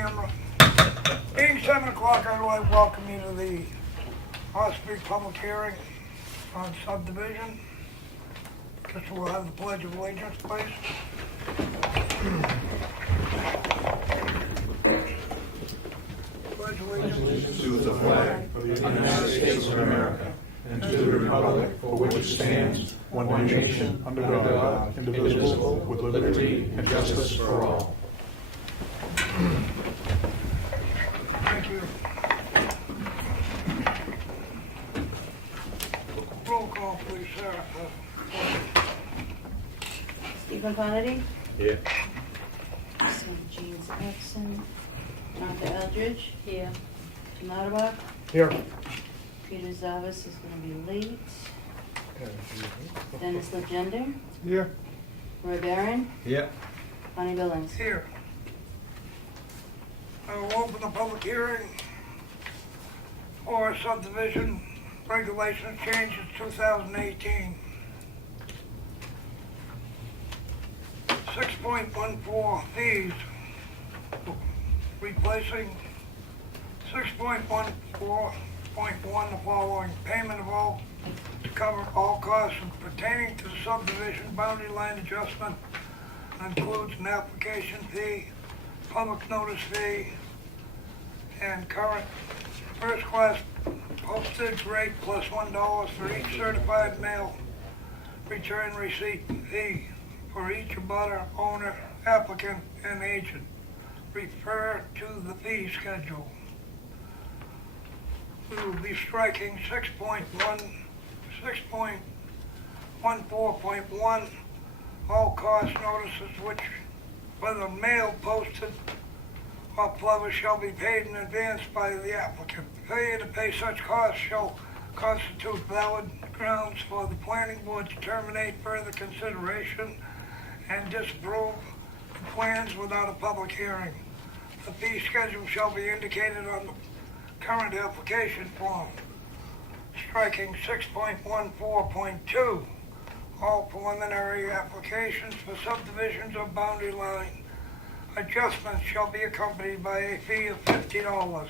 camera. Being 7 o'clock, I'd like to welcome you to the Ossipee public hearing on subdivision. Just we'll have the Pledge of Allegiance, please. Pledge of Allegiance to the flag of the United States of America and to the republic for which it stands, one nation, under God, indivisible, with liberty and justice for all. Thank you. Roll call, please, Sarah. Stephen Kennedy, Here. St. Jean's absent. Martha Eldridge. Here. Tim Otterbach. Here. Peter Zavas is going to be late. Dennis Legendre. Here. Roy Barron. Here. Condict Billings. Here. I will open the public hearing for subdivision regulations changes 2018. 6.14 fees, replacing 6.14.1 the following: payment of all to cover all costs pertaining to the subdivision boundary line adjustment includes an application fee, public notice fee, and current first class postage rate plus $1 for each certified mail return receipt fee for each abutter, owner, applicant, and agent. Refer to the fee schedule. We will be striking 6.14.1 all cost notices which, whether mail, posted, or published, shall be paid in advance by the applicant. Failure to pay such costs shall constitute valid grounds for the planning board to terminate further consideration and disapprove the plans without a public hearing. The fee schedule shall be indicated on the current application form. Striking 6.14.2, all preliminary applications for subdivisions of boundary line adjustments shall be accompanied by a fee of $50.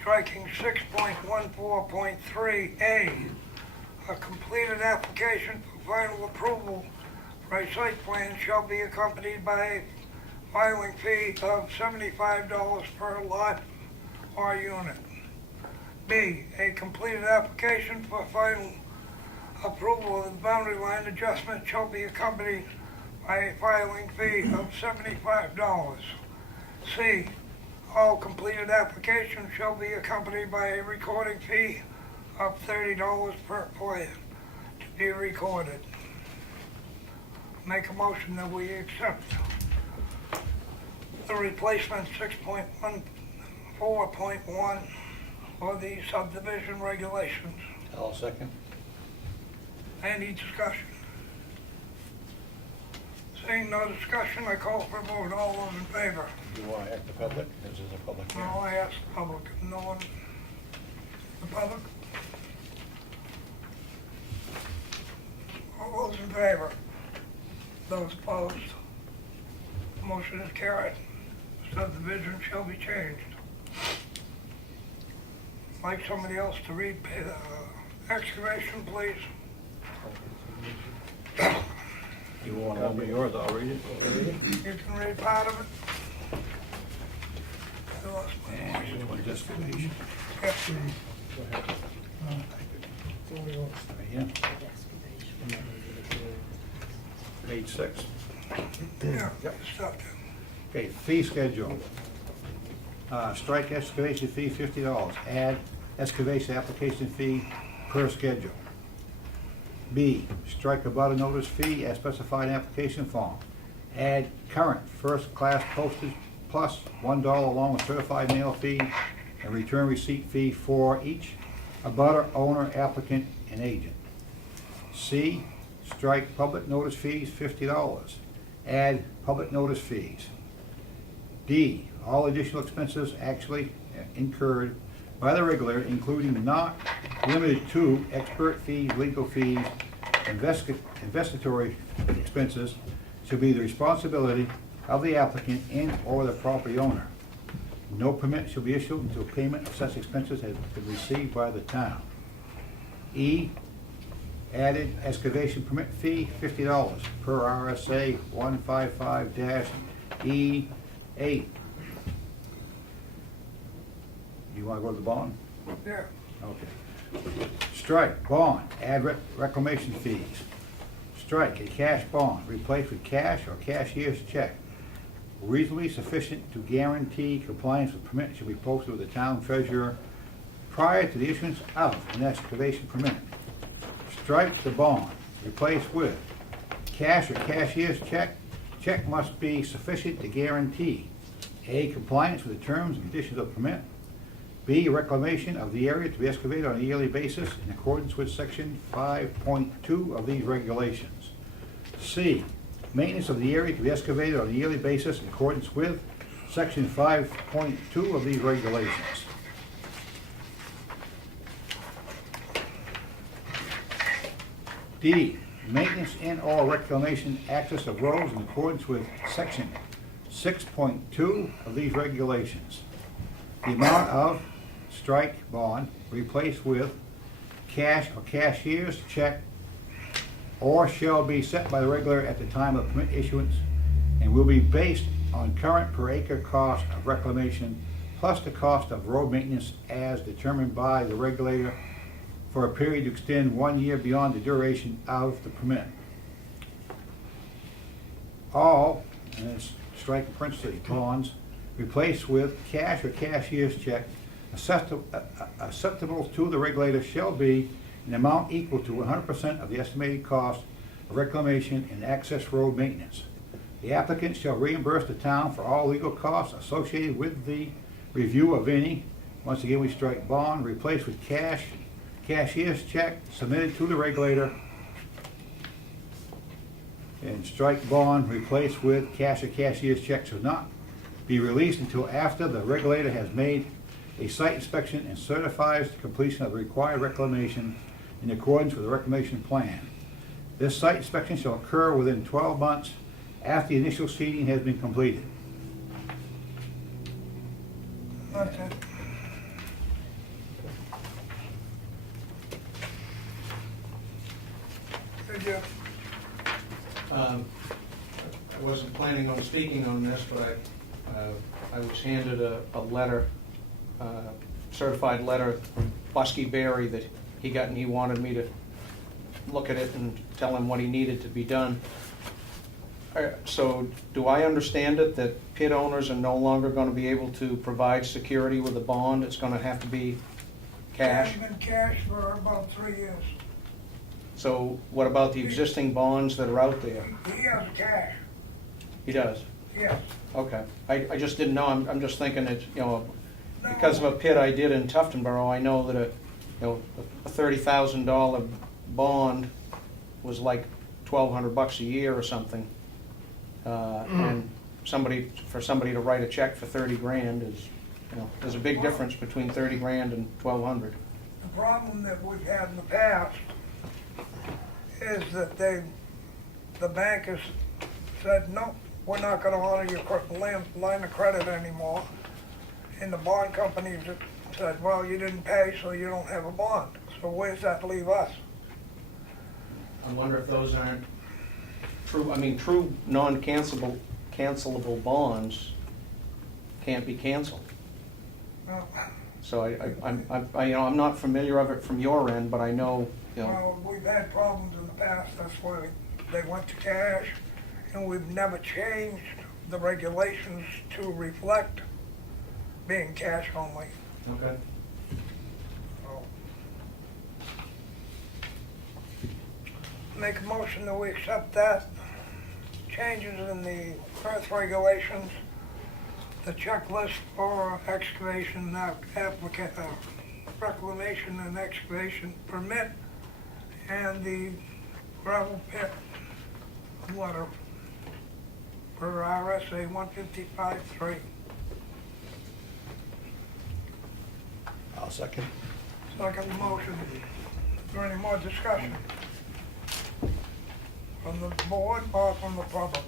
Striking 6.14.3A, a completed application for final approval for a site plan shall be accompanied by a filing fee of $75 per lot or unit. B, a completed application for final approval of the boundary line adjustment shall be accompanied by a filing fee of $75. C, all completed applications shall be accompanied by a recording fee of $30 per plan to be recorded. Make a motion that we accept the replacement 6.14.1 for the subdivision regulations. I'll second. Any discussion? Seeing no discussion, I call for a vote. All those in favor? Do you want to act the public? This is a public No, hearing. I ask the public. No one? The public? All those in favor? Those opposed? Motion is carried. Subdivision shall be changed. Like somebody else to read excavation, please. You want to open yours, I'll read it. You can read part of it. I lost my And voice. this one's excavation. Yep. Right here. Page 6. Yeah, Yep. stop there. Okay, fee schedule. Strike excavation fee $50. Add excavation application fee per schedule. B, strike about a notice fee as specified in application form. Add current first class postage plus $1 along with certified mail fee and return receipt fee for each abutter, owner, applicant, and agent. C, strike public notice fees $50. Add public notice fees. D, all additional expenses actually incurred by the regulator, including not limited to expert fees, legal fees, investigatory expenses, to be the responsibility of the applicant and or the property owner. No permit shall be issued until payment of such expenses has been received by the town. E, added excavation permit fee, $50 per RSA 155-E8. You want to go to the bond? Yeah. Okay. Strike, bond, add reclamation fees. Strike, a cash bond, replace with cash or cashier's check. Reasonably sufficient to guarantee compliance with permit should be posted with the town treasurer prior to the issuance of an excavation permit. Strike the bond, replace with cash or cashier's check. Check must be sufficient to guarantee A, compliance with the terms and conditions of the permit. B, reclamation of the area to be excavated on a yearly basis in accordance with section 5.2 of these regulations. C, maintenance of the area to be excavated on a yearly basis in accordance with section 5.2 of these regulations. D, maintenance and or reclamation access of roads in accordance with section 6.2 of these regulations. The amount of strike bond replaced with cash or cashier's check or shall be set by the regulator at the time of permit issuance and will be based on current per acre cost of reclamation plus the cost of road maintenance as determined by the regulator for a period to extend 1 year beyond the duration of the permit. All, and it's strike in parentheses, bonds replaced with cash or cashier's check acceptable to the regulator shall be an amount equal to 100% of the estimated cost of reclamation and access road maintenance. The applicant shall reimburse the town for all legal costs associated with the review of any, once again we strike bond, replaced with cash, cashier's check submitted to the regulator, and strike bond replaced with cash or cashier's check shall not be released until after the regulator has made a site inspection and certifies the completion of the required reclamation in accordance with the reclamation plan. This site inspection shall occur within 12 months after the initial seeding has been completed. That's it. Did you? I wasn't planning on speaking on this, but I was handed a letter, certified letter from Busky Berry that he got, and he wanted me to look at it and tell him what he needed to be done. So do I understand it that pit owners are no longer going to be able to provide security with a bond? It's going to have to be cash? It's been cash for about 3 years. So what about the existing bonds that are out there? He has cash, He does? yes. Okay. I just didn't know. I'm just thinking that, you know, because of a pit I did in Tuftonboro, I know that a $30,000 bond was like $1,200 a year or something. And for somebody to write a check for 30 grand is, you know, there's a big difference between 30 grand and 1,200. The problem that we've had in the past is that the bank has said, no, we're not gonna honor your line of credit anymore. And the bond companies have said, well, you didn't pay, so you don't have a bond. So where's that leave us? I wonder if those aren't true, I mean, true cancelable bonds can't be canceled. Well, So I'm not familiar of it from your end, but I know, you know, well, we've had problems in the past, that's why they went to cash, and we've never changed the regulations to reflect being cash only. okay. So, make a motion that we accept that, changes in the earth regulations, the checklist for excavation reclamation and excavation permit, and the gravel pit letter for RSA 155.3. I'll second. Second motion. Is there any more discussion from the board or from the public?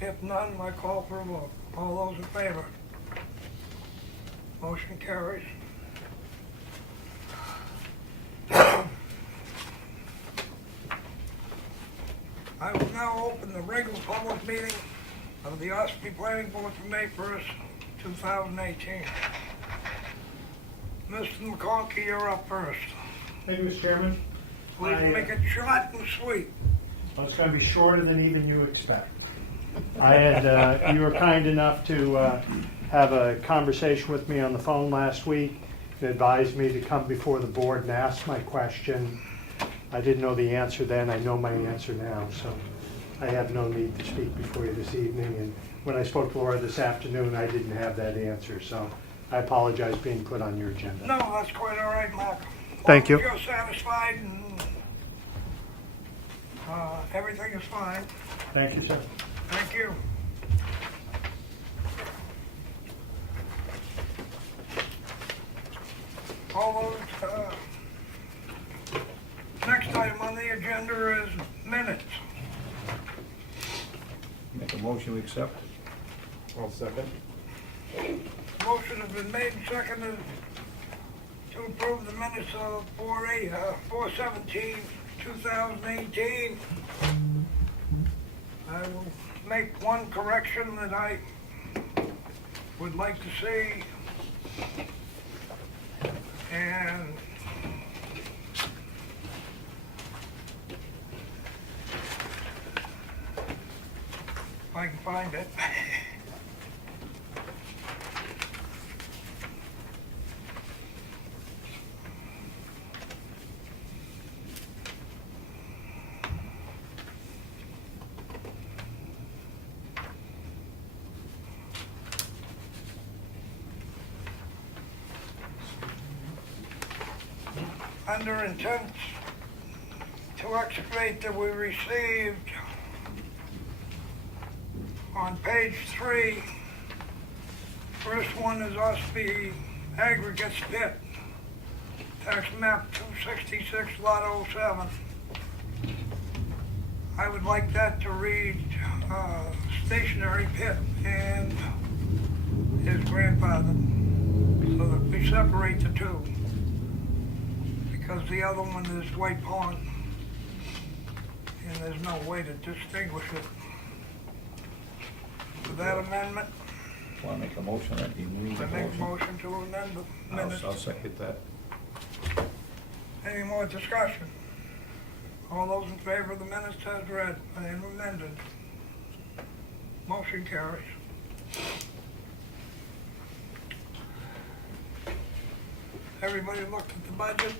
If none, I call for a vote. All those in favor? Motion carries. I will now open the regular public meeting of the Ossipee Planning Board for May 1st, 2018. Mr. McConkey, you're up first. Thank you, Mr. Chairman. Please make it short and sweet. Well, it's going to be shorter than even you expect. I had, you were kind enough to have a conversation with me on the phone last week. You advised me to come before the board and ask my question. I didn't know the answer then. I know my answer now, so I have no need to speak before you this evening. And when I spoke to Laura this afternoon, I didn't have that answer, so I apologize being put on your agenda. No, that's quite all right, Mark. Thank you. If you're satisfied and everything is fine, Thank you, sir. thank you. All those, next item on the agenda is minutes. Make a motion, we accept. I'll second. Motion has been made and seconded to approve the minutes of 4/17/2018. I will make one correction that I would like to see. And if I can find it. Under intent to excavate that we received on page 3, first one is Ossipee Aggregates Pit, tax map 266, lot 07. I would like that to read stationary pit and his grandfather, so that we separate the two. Because the other one is White Pond, and there's no way to distinguish it. With that amendment, Want to make a motion that you need I a make a motion? motion to amend the minutes. I'll second that. Any more discussion? All those in favor of the minutes as read and amended? Motion carries. Everybody looked at the budget?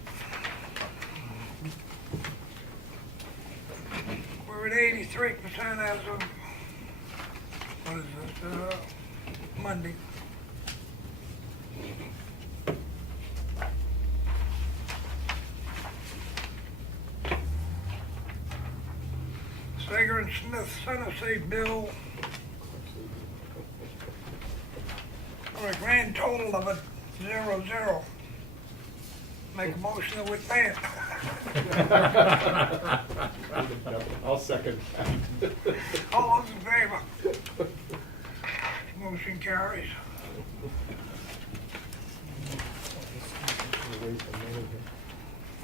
We're at 83% as of, what is this, Monday. Sager and Smith Tennessee bill for a grand total of $0. Make a motion that we pay it. I'll second. All those in favor? Motion carries.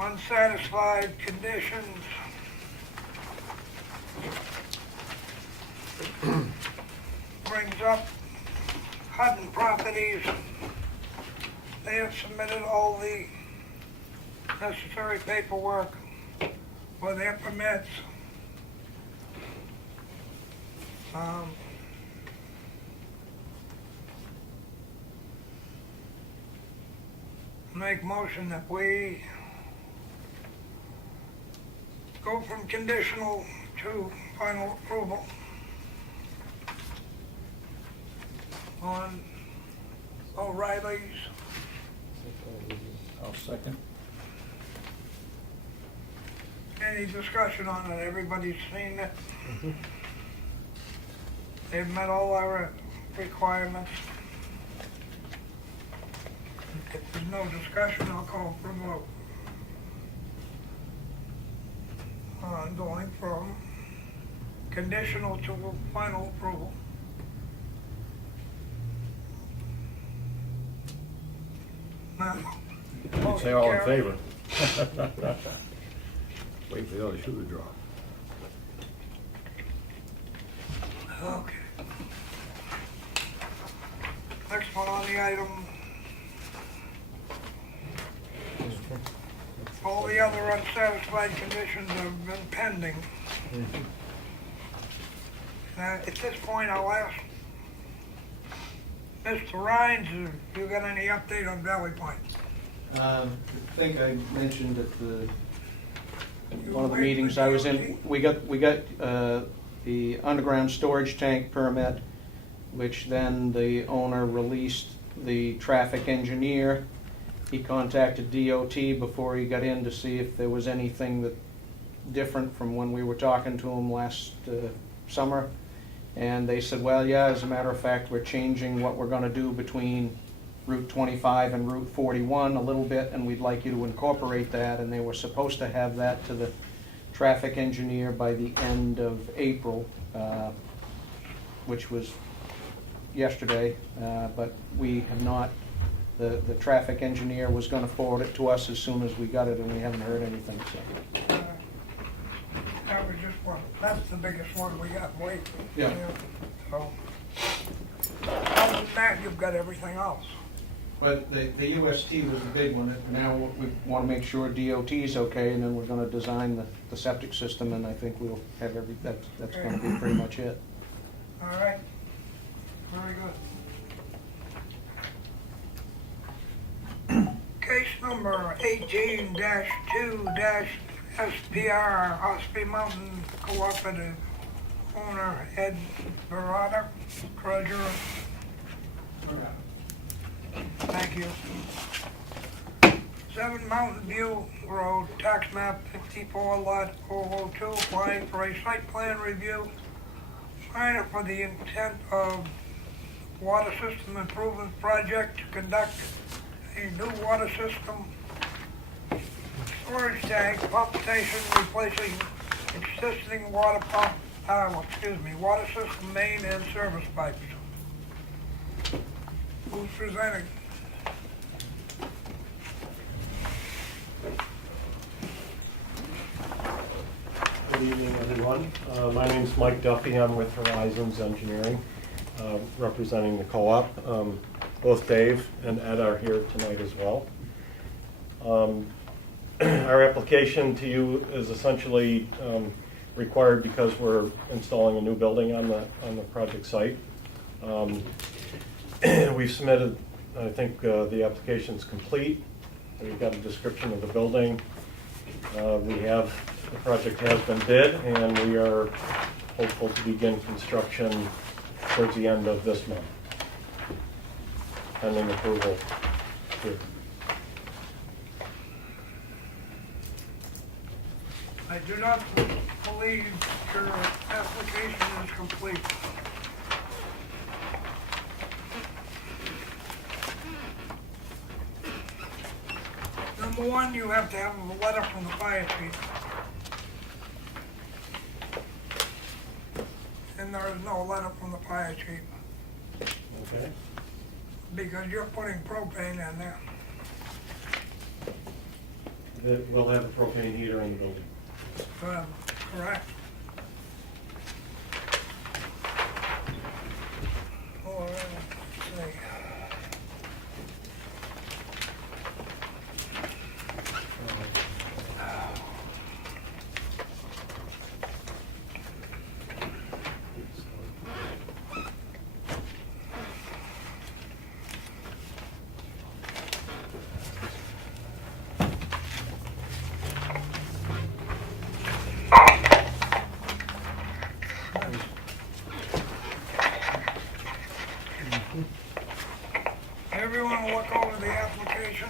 Unsatisfied conditions. Brings up Hutton Properties. They have submitted all the necessary paperwork for their permits. Make motion that we go from conditional to final approval on O'Reilly's. I'll second. Any discussion on it? Everybody's seen it? They've met all our requirements. If there's no discussion, I'll call for a vote. Going from conditional to final approval. Now, Say all in motion favor. Wait for the other shoe to drop. carries. Okay. Next one on the item. All the other unsatisfied conditions have been pending. At this point, I'll ask Mr. Rhines, if you got any update on Valley Point? I think I mentioned at one of the waiting meetings for I was DOT? in, we got the underground storage tank permit, which then the owner released the traffic engineer. He contacted DOT before he got in to see if there was anything that different from when we were talking to him last summer. And they said, well, yeah, as a matter of fact, we're changing what we're gonna do between Route 25 and Route 41 a little bit, and we'd like you to incorporate that. And they were supposed to have that to the traffic engineer by the end of April, which was yesterday, but we have not. The traffic engineer was gonna forward it to us as soon as we got it, and we haven't heard anything, so. That was just one, that's the biggest one we got waiting. Yeah. So, other than that, you've got everything else. But the UST was the big one. Now we want to make sure DOT's okay, and then we're going to design the septic system, and I think we'll have that's going to be pretty much it. All right, very good. Case number 18-2-SPR, Ossipee Mountain Cooperative, owner Ed Barron, treasurer. Thank you. 7 Mountain View Road, tax map 54 lot 002, applying for a site plan review. Sign up for the intent of water system improvement project to conduct a new water system storage tank pump station replacing existing water system main and service pipes. Who's presenting? Good evening, everyone. My name's Mike Duffy. I'm with Horizons Engineering, representing the co-op. Both Dave and Ed are here tonight as well. Our application to you is essentially required because we're installing a new building on the project site. We've submitted, I think the application's complete. We've got a description of the building. The project has been bid, and we are hopeful to begin construction towards the end of this month, pending approval here. I do not believe your application is complete. Number one, you have to have a letter from the fire chief. And there is no letter from the fire chief, Okay. because you're putting propane in there. We'll have a propane heater in the building. Correct. Oh, let's see. Everyone will look over the application.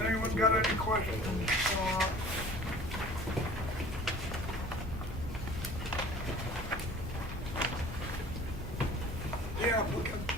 Anyone got any questions? The applicant.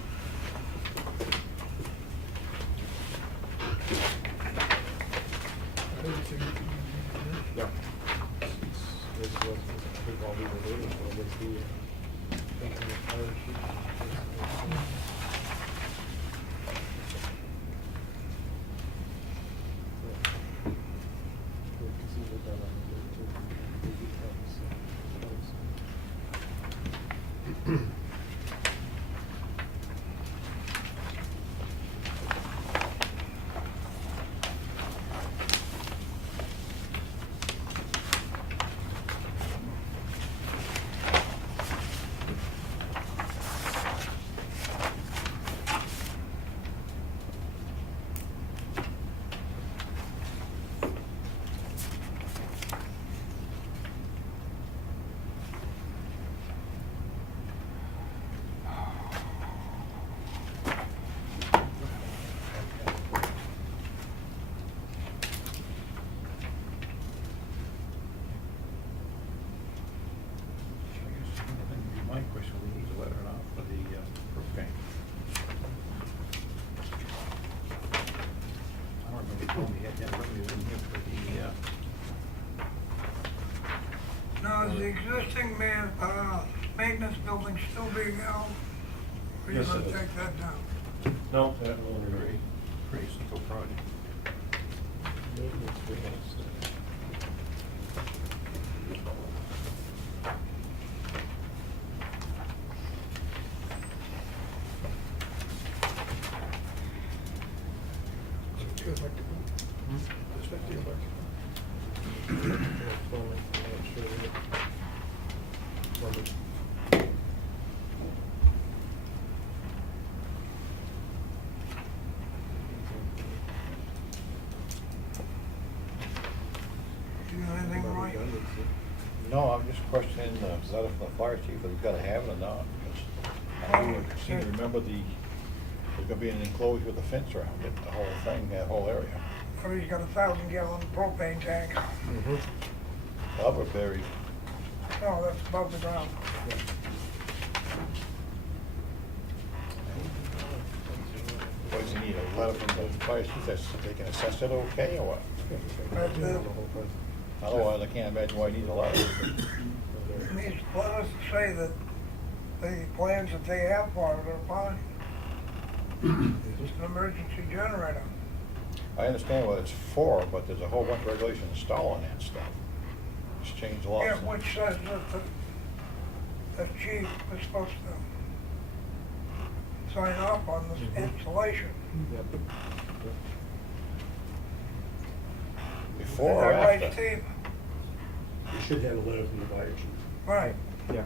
My question, we need a letter now for the propane. I don't remember, you told me you had that revenue in here for the, Now, is the existing maintenance building still being held? Or are you Yes, gonna it is. take that down? No, that will agree. pretty simple project. Do anything right? No, I'm just questioning the letter from the fire chief, if he's gotta have it or not. Because I do seem to remember there's gonna be an enclosure with a fence around it, the whole thing, that whole area. Or he's got a 1,000-gallon propane tank. Rubber buried. No, that's above the ground. What does he need, a letter from the fire chief that they can assess it okay, or what? That's it. Otherwise, I can't imagine why he needs a letter. It needs letters to say that the plans that they have for it are fine. It's an emergency generator. I understand what it's for, but there's a whole bunch of regulations installing that stuff. It's changed a lot. Yeah, which says that the chief is supposed to sign off on this installation. Before Is or that right, after? Steve? You should have a letter from the fire chief. Right. Yeah.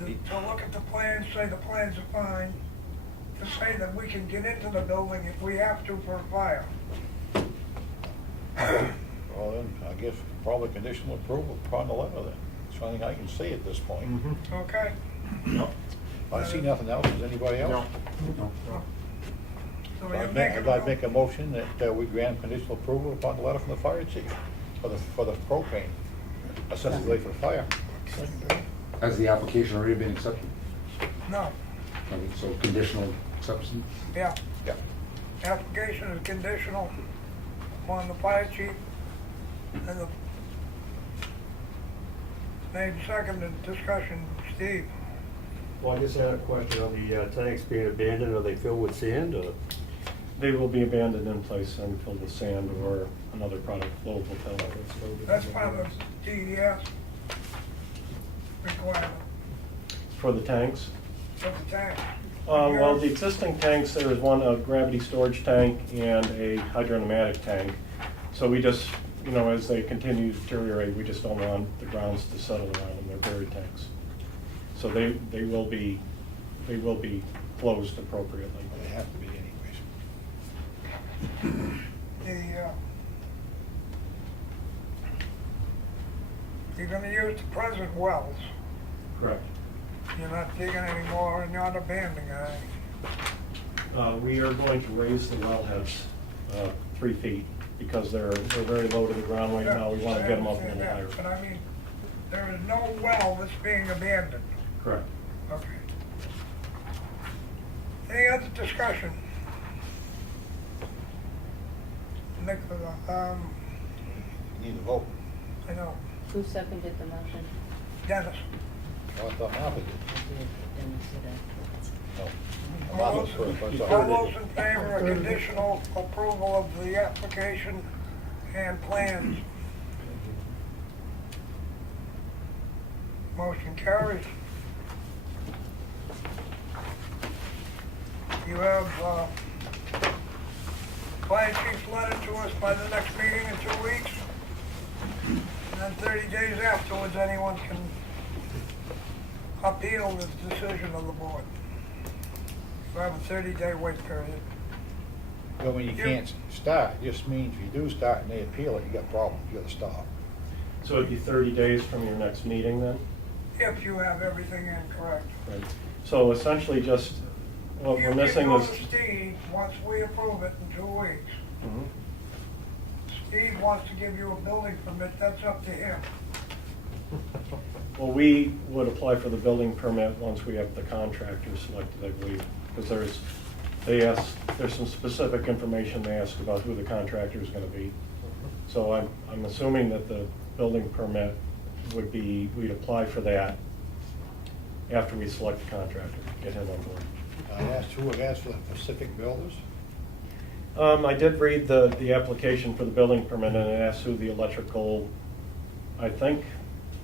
To look at the plans, say the plans are fine, to say that we can get into the building if we have to for a fire. Well, then, I guess probably conditional approval upon the letter then. It's the only thing I can see at this point. Okay? I see nothing else. Does anybody else? So I'd you make, make I'd make a motion that we grant conditional approval upon the letter from the fire chief for the propane, accessibility for the fire. Has the application already been accepted? No, I mean, so conditional acceptance? yeah. Yeah. Application is conditional upon the fire chief and the made seconded discussion, Steve. Well, I guess I had a question on the tanks being abandoned. Are they filled with sand or? They will be abandoned in place and filled with sand or another product, flowable pellet. That's part of DES requirement For the tanks, of the tank. Well, the existing tanks, there is one, a gravity storage tank and a hydropneumatic tank. So we just, you know, as they continue to deteriorate, we just don't want the grounds to settle around them. They're buried tanks. So they will be closed appropriately. They have to be anyways. You're gonna use the present wells. Correct. You're not digging any more and you're not abandoning any. We are going to raise the wellheads 3 feet because they're very low to the ground right now. We want to get them up a little higher. But I mean, there is no well that's being abandoned. Correct. Okay. Any other discussion? Nicola, Need to vote. I know, Who seconded the motion? Dennis. Oh, I thought Martha did. Dennis did it. No. All Martha was first, I thought. All those in favor of conditional approval of the application and plans? Motion carries. You have, fire chief's letter to us by the next meeting in 2 weeks. And then 30 days afterwards, anyone can appeal this decision of the board. You have a 30-day wait period. But when you can't start, it just means if you do start and they appeal it, you got problems, you gotta stop. So it'd be 30 days from your next meeting then? If you have everything incorrect. Right. So essentially just, what we're missing You is... can go to Steve once we approve it in 2 weeks. Mhm. Steve wants to give you a building permit, that's up to him. Well, we would apply for the building permit once we have the contractor selected, I believe, because there's some specific information they ask about who the contractor is going to be. So I'm assuming that the building permit would be, we'd apply for that after we select the contractor, get him on board. I asked who had asked for the Pacific Builders. I did read the application for the building permit and it asked who the electrical, I think,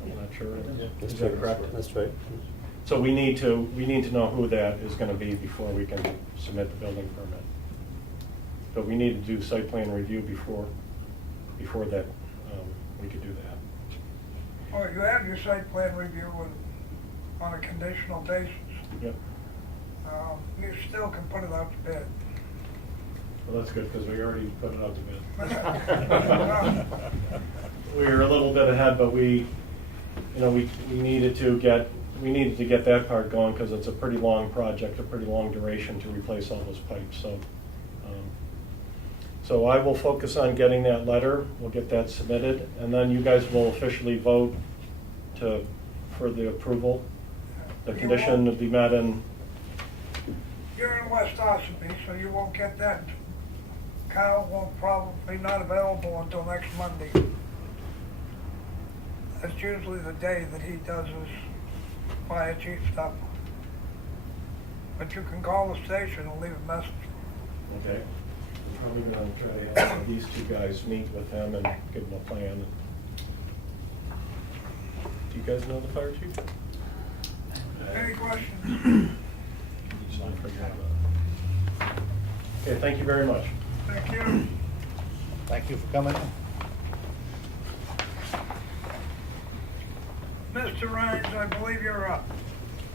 I'm not sure. Is that correct? That's right. So we need to know who that is going to be before we can submit the building permit. But we need to do site plan review before that, we could do that. Oh, you have your site plan review on a conditional basis. Yep. You still can put it out to bid. Well, that's good because we already put it out to bid. We were a little bit ahead, but we needed to get that part going because it's a pretty long project, a pretty long duration to replace all those pipes. So I will focus on getting that letter. We'll get that submitted, and then you guys will officially vote for the approval. The condition to be met in. You're in West Ossipee, so you won't get that. Kyle won't probably not available until next Monday. That's usually the day that he does his fire chief stuff. But you can call the station and leave a message. Okay. I'm probably going to try to have these two guys meet with him and give them a plan. Do you guys know the fire chief? Any questions? Okay, thank you very much. Thank you. Thank you for coming in. Mr. Rhines, I believe you're up.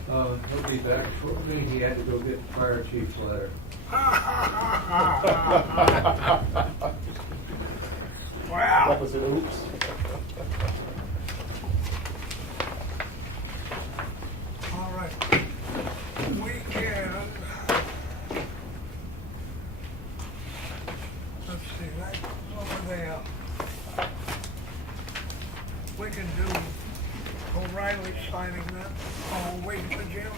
He'll be back shortly. He had to go get the fire chief's letter. Wow. That was an oops. All right. We can, let's see, that goes over there. We can do O'Reilly signing that. Oh, waiting for Jim.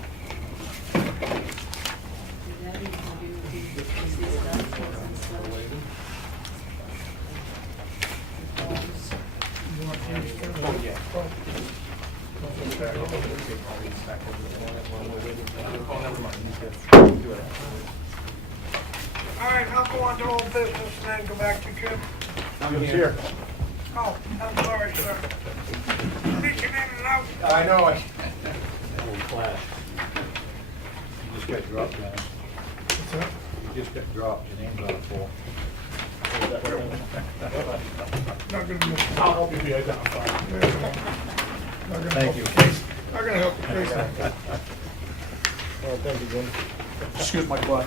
That you can do these documents and stuff. All right, I'll go on to old business and then go back to Jim. I'm here. Oh, I'm sorry, sir. Reaching in and out. I know it. That one flash. You just got dropped, Dennis. You just got dropped, your name's on the floor. Not gonna miss. I'll help you be identified. Thank you. Not gonna help you, case. Thank you, Jim. Excuse my butt.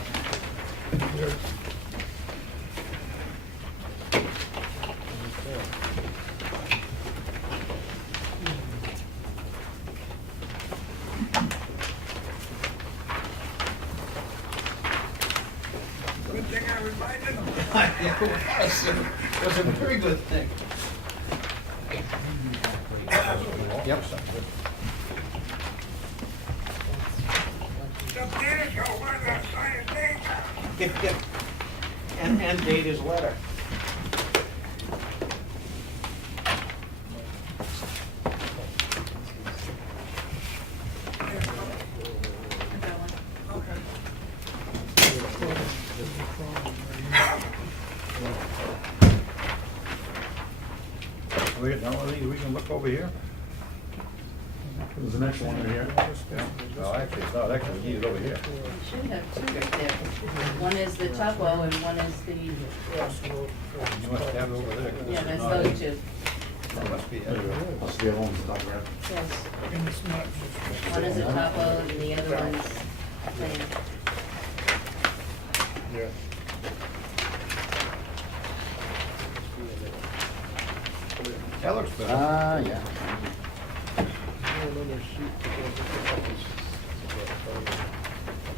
Good thing I reminded him. It was a very good thing. Yep. Up there, so we're gonna sign his name. And date his letter. I got one. Okay. We got done with these, we can look over here? There's the next one right here. No, actually, it's not, actually, he's over here. Should have two right there. One is the topo and one is the, You must have it over there. 'cause yeah, this is that's not those it. two. That must be it. Must be along the top there. Yes. And it's not. One is a topo and the other one's a plan. Yeah. That looks better. Yeah.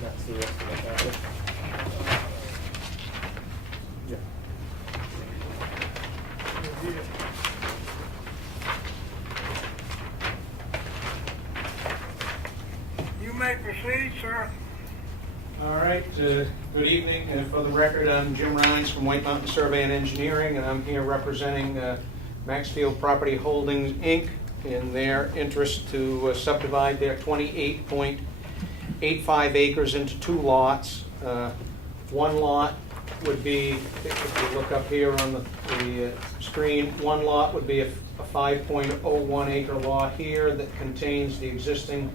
That's the rest of the packet. You may proceed, sir. All right, good evening. For the record, I'm Jim Rhines from White Mountain Survey and Engineering, and I'm here representing Maxfield Property Holdings, Inc. in their interest to subdivide their 28.85 acres into two lots. One lot would be, if you look up here on the screen, one lot would be a 5.01 acre lot here that contains the existing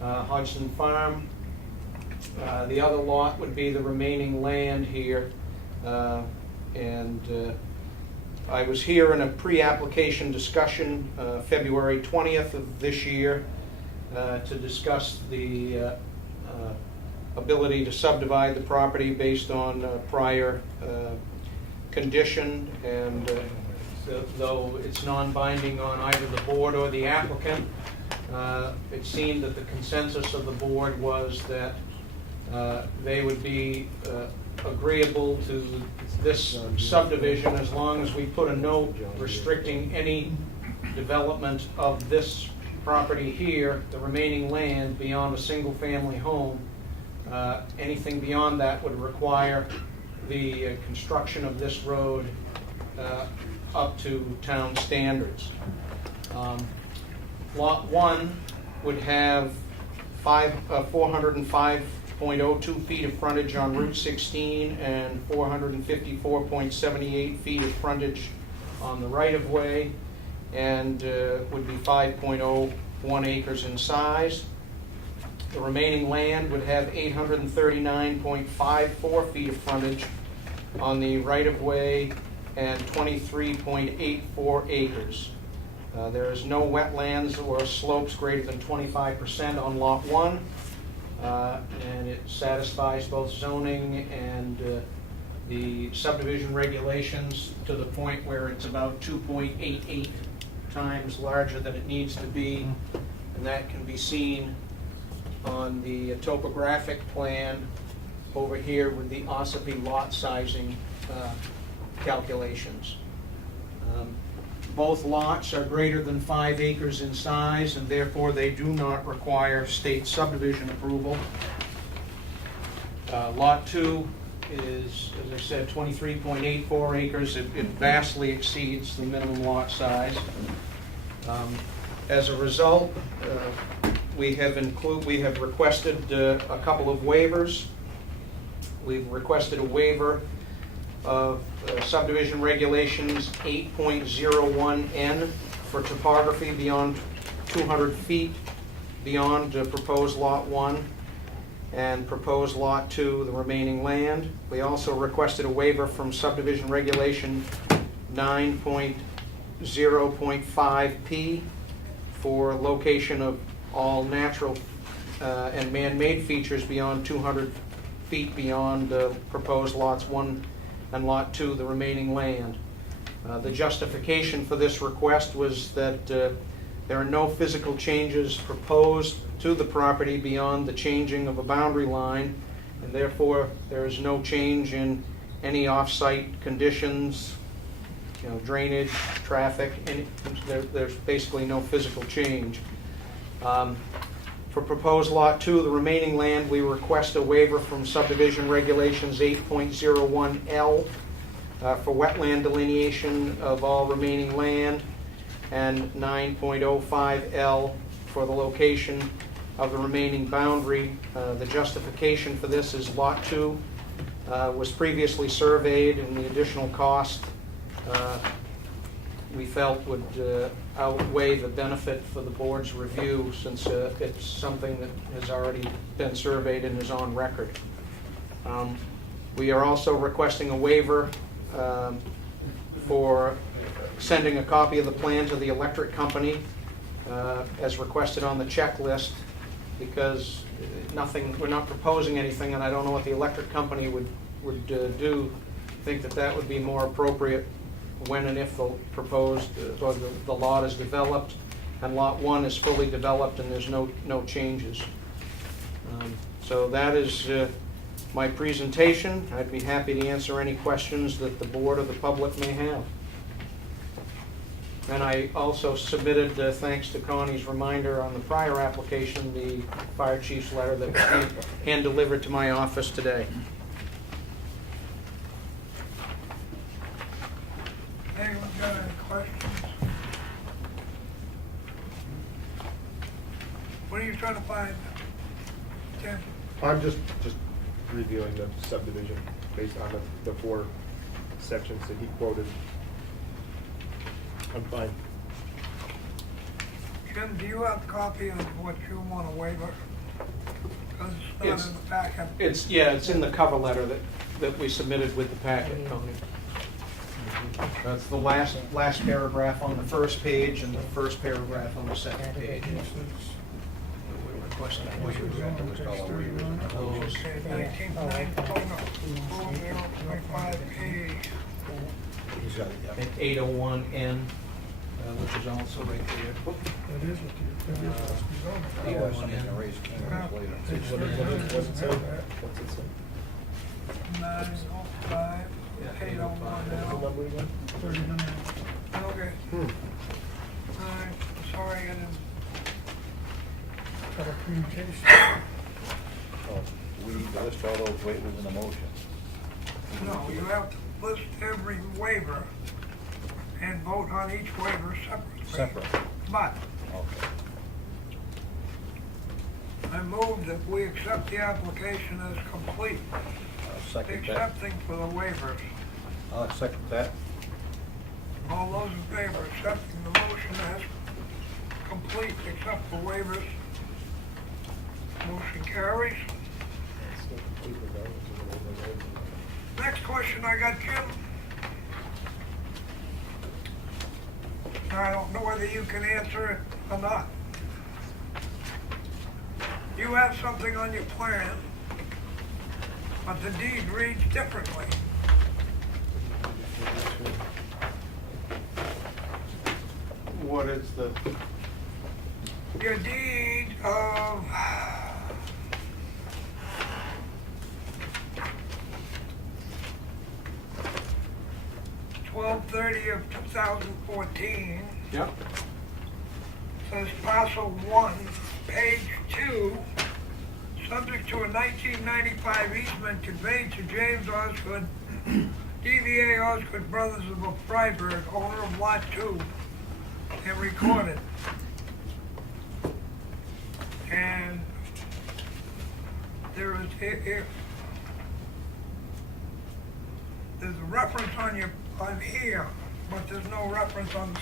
Hodgson Farm. The other lot would be the remaining land here. I was here in a pre-application discussion February 20th of this year to discuss the ability to subdivide the property based on prior condition, and though it's non-binding on either the board or the applicant, it seemed that the consensus of the board was that they would be agreeable to this subdivision as long as we put a note restricting any development of this property here, the remaining land, beyond a single-family home. Anything beyond that would require the construction of this road up to town standards. Lot 1 would have 405.02 feet of frontage on Route 16 and 454.78 feet of frontage on the right-of-way, and would be 5.01 acres in size. The remaining land would have 839.54 feet of frontage on the right-of-way and 23.84 acres. There is no wetlands or slopes greater than 25% on Lot 1, and it satisfies both zoning and the subdivision regulations to the point where it's about 2.88 times larger than it needs to be, and that can be seen on the topographic plan over here with the Ossipee lot sizing calculations. Both lots are greater than 5 acres in size, and therefore they do not require state subdivision approval. Lot 2 is, as I said, 23.84 acres. It vastly exceeds the minimum lot size. As a result, we have requested a couple of waivers. We've requested a waiver of subdivision regulations 8.01N for topography beyond 200 feet beyond proposed Lot 1, and proposed Lot 2, the remaining land. We also requested a waiver from subdivision regulation 9.0.5P for location of all natural and man-made features beyond 200 feet beyond proposed Lots 1 and Lot 2, the remaining land. The justification for this request was that there are no physical changes proposed to the property beyond the changing of a boundary line, and therefore there is no change in any off-site conditions, drainage, traffic, there's basically no physical change. For proposed Lot 2, the remaining land, we request a waiver from subdivision regulations 8.01L for wetland delineation of all remaining land, and 9.05L for the location of the remaining boundary. The justification for this is Lot 2 was previously surveyed, and the additional cost we felt would outweigh the benefit for the board's review, since it's something that has already been surveyed and is on record. We are also requesting a waiver for sending a copy of the plan to the electric company as requested on the checklist, because we're not proposing anything, and I don't know what the electric company would do. I think that would be more appropriate when and if the proposed, or the lot is developed, and Lot 1 is fully developed and there's no changes. So that is my presentation. I'd be happy to answer any questions that the board or the public may have. And I also submitted, thanks to Connie's reminder on the prior application, the fire chief's letter that was hand-delivered to my office today. Anyone got any questions? What are you trying to find, Tim? I'm just reviewing the subdivision based on the 4 sections that he quoted. I'm fine. Jim, do you have a copy of what you want to waiver? Because it's not in the packet. It's in the cover letter that we submitted with the packet, Tony. That's the last paragraph on the first page and the first paragraph on the second page. Okay, 19.9.0.5P. He's got it, yeah. And 801N, which is also right there. That is what you, that is what's He going was something to raise King later. What's it say? 905, 801 now. 39. Okay. Alright, sorry I didn't have a communication. Oh, we need to list all those waivers in the motion. No, you have to list every waiver and vote on each waiver separately. Separate. But Okay. I move that we accept the application as complete, I'll second that. accepting for the waivers. I'll second that. All those in favor of accepting the motion as complete except for waivers, motion carries. Next question I got, Jim. I don't know whether you can answer it or not. You have something on your plan, but the deed reads differently. What is the... Your deed of 12/30 of 2014 Yep. says parcel 1, page 2, subject to a 1995 easement conveyed to James Osgood, DBA Osgood Brothers of Freiburg, owner of Lot 2, and recorded. And there is, there's a reference on here, but there's no reference on the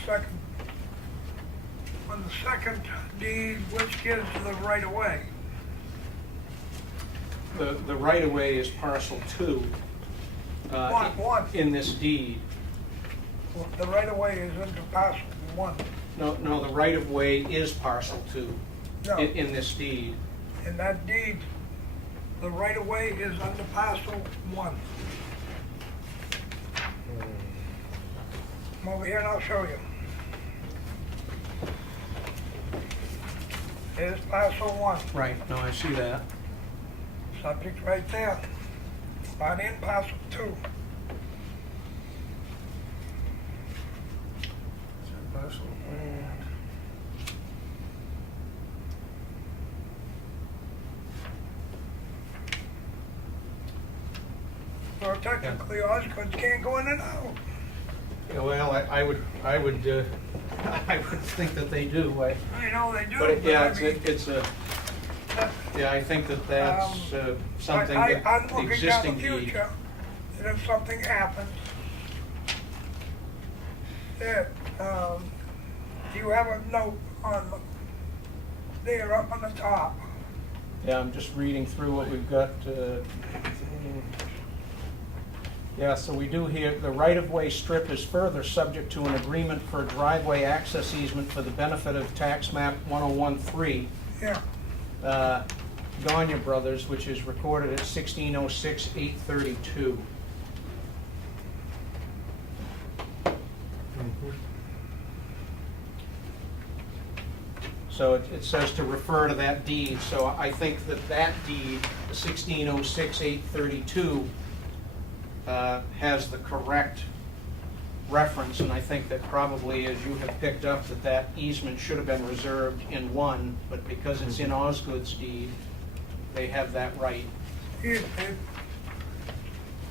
second deed, which gives the right of way. the right-of-way is parcel 2 One. in this deed. The right of way is into parcel 1. No, the right-of-way is parcel 2 No. in this deed. In that deed, the right of way is under parcel 1. Come over here and I'll show you. Here's parcel 1. Right, no, I see that. Subject right there. Not in parcel 2. Parcel plan. So technically, Osgood's can't go in and out. Yeah, well, I would I would think that they do. I know they do, But yeah, I mean, it's a yeah. I think that that's something I'm that the looking down the existing deed. future, that if something happens, that, you have a note on there up on the top. Yeah, I'm just reading through what we've got. Yeah, so we do here, the right-of-way strip is further subject to an agreement for driveway access easement for the benefit of tax map 1013, Yeah, Gagne Brothers, which is recorded at 1606-832. So it says to refer to that deed, so I think that that deed, the 1606-832, has the correct reference, and I think that probably, as you have picked up, that that easement should have been reserved in 1, but because it's in Osgood's deed, they have that right.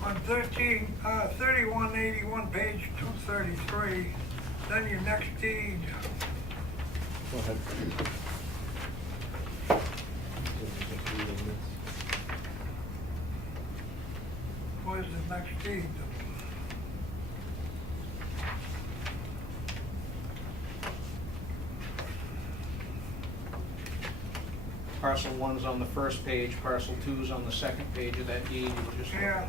on 3181, page 233, then your next deed. Go ahead. Where's the next deed? Parcel 1's on the first page, parcel 2's on the second page of that deed. You just Yeah.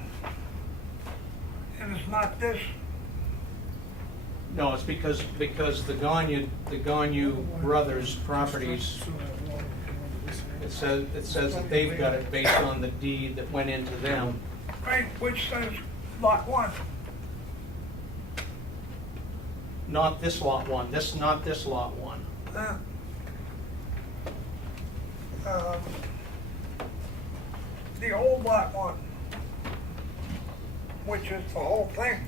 And it's not this. No, it's because the Gagne Brothers properties, it says that they've got it based on the deed that went into them. Right, which says lot 1. Not this lot 1, not this lot 1. The old lot 1, which is the whole thing.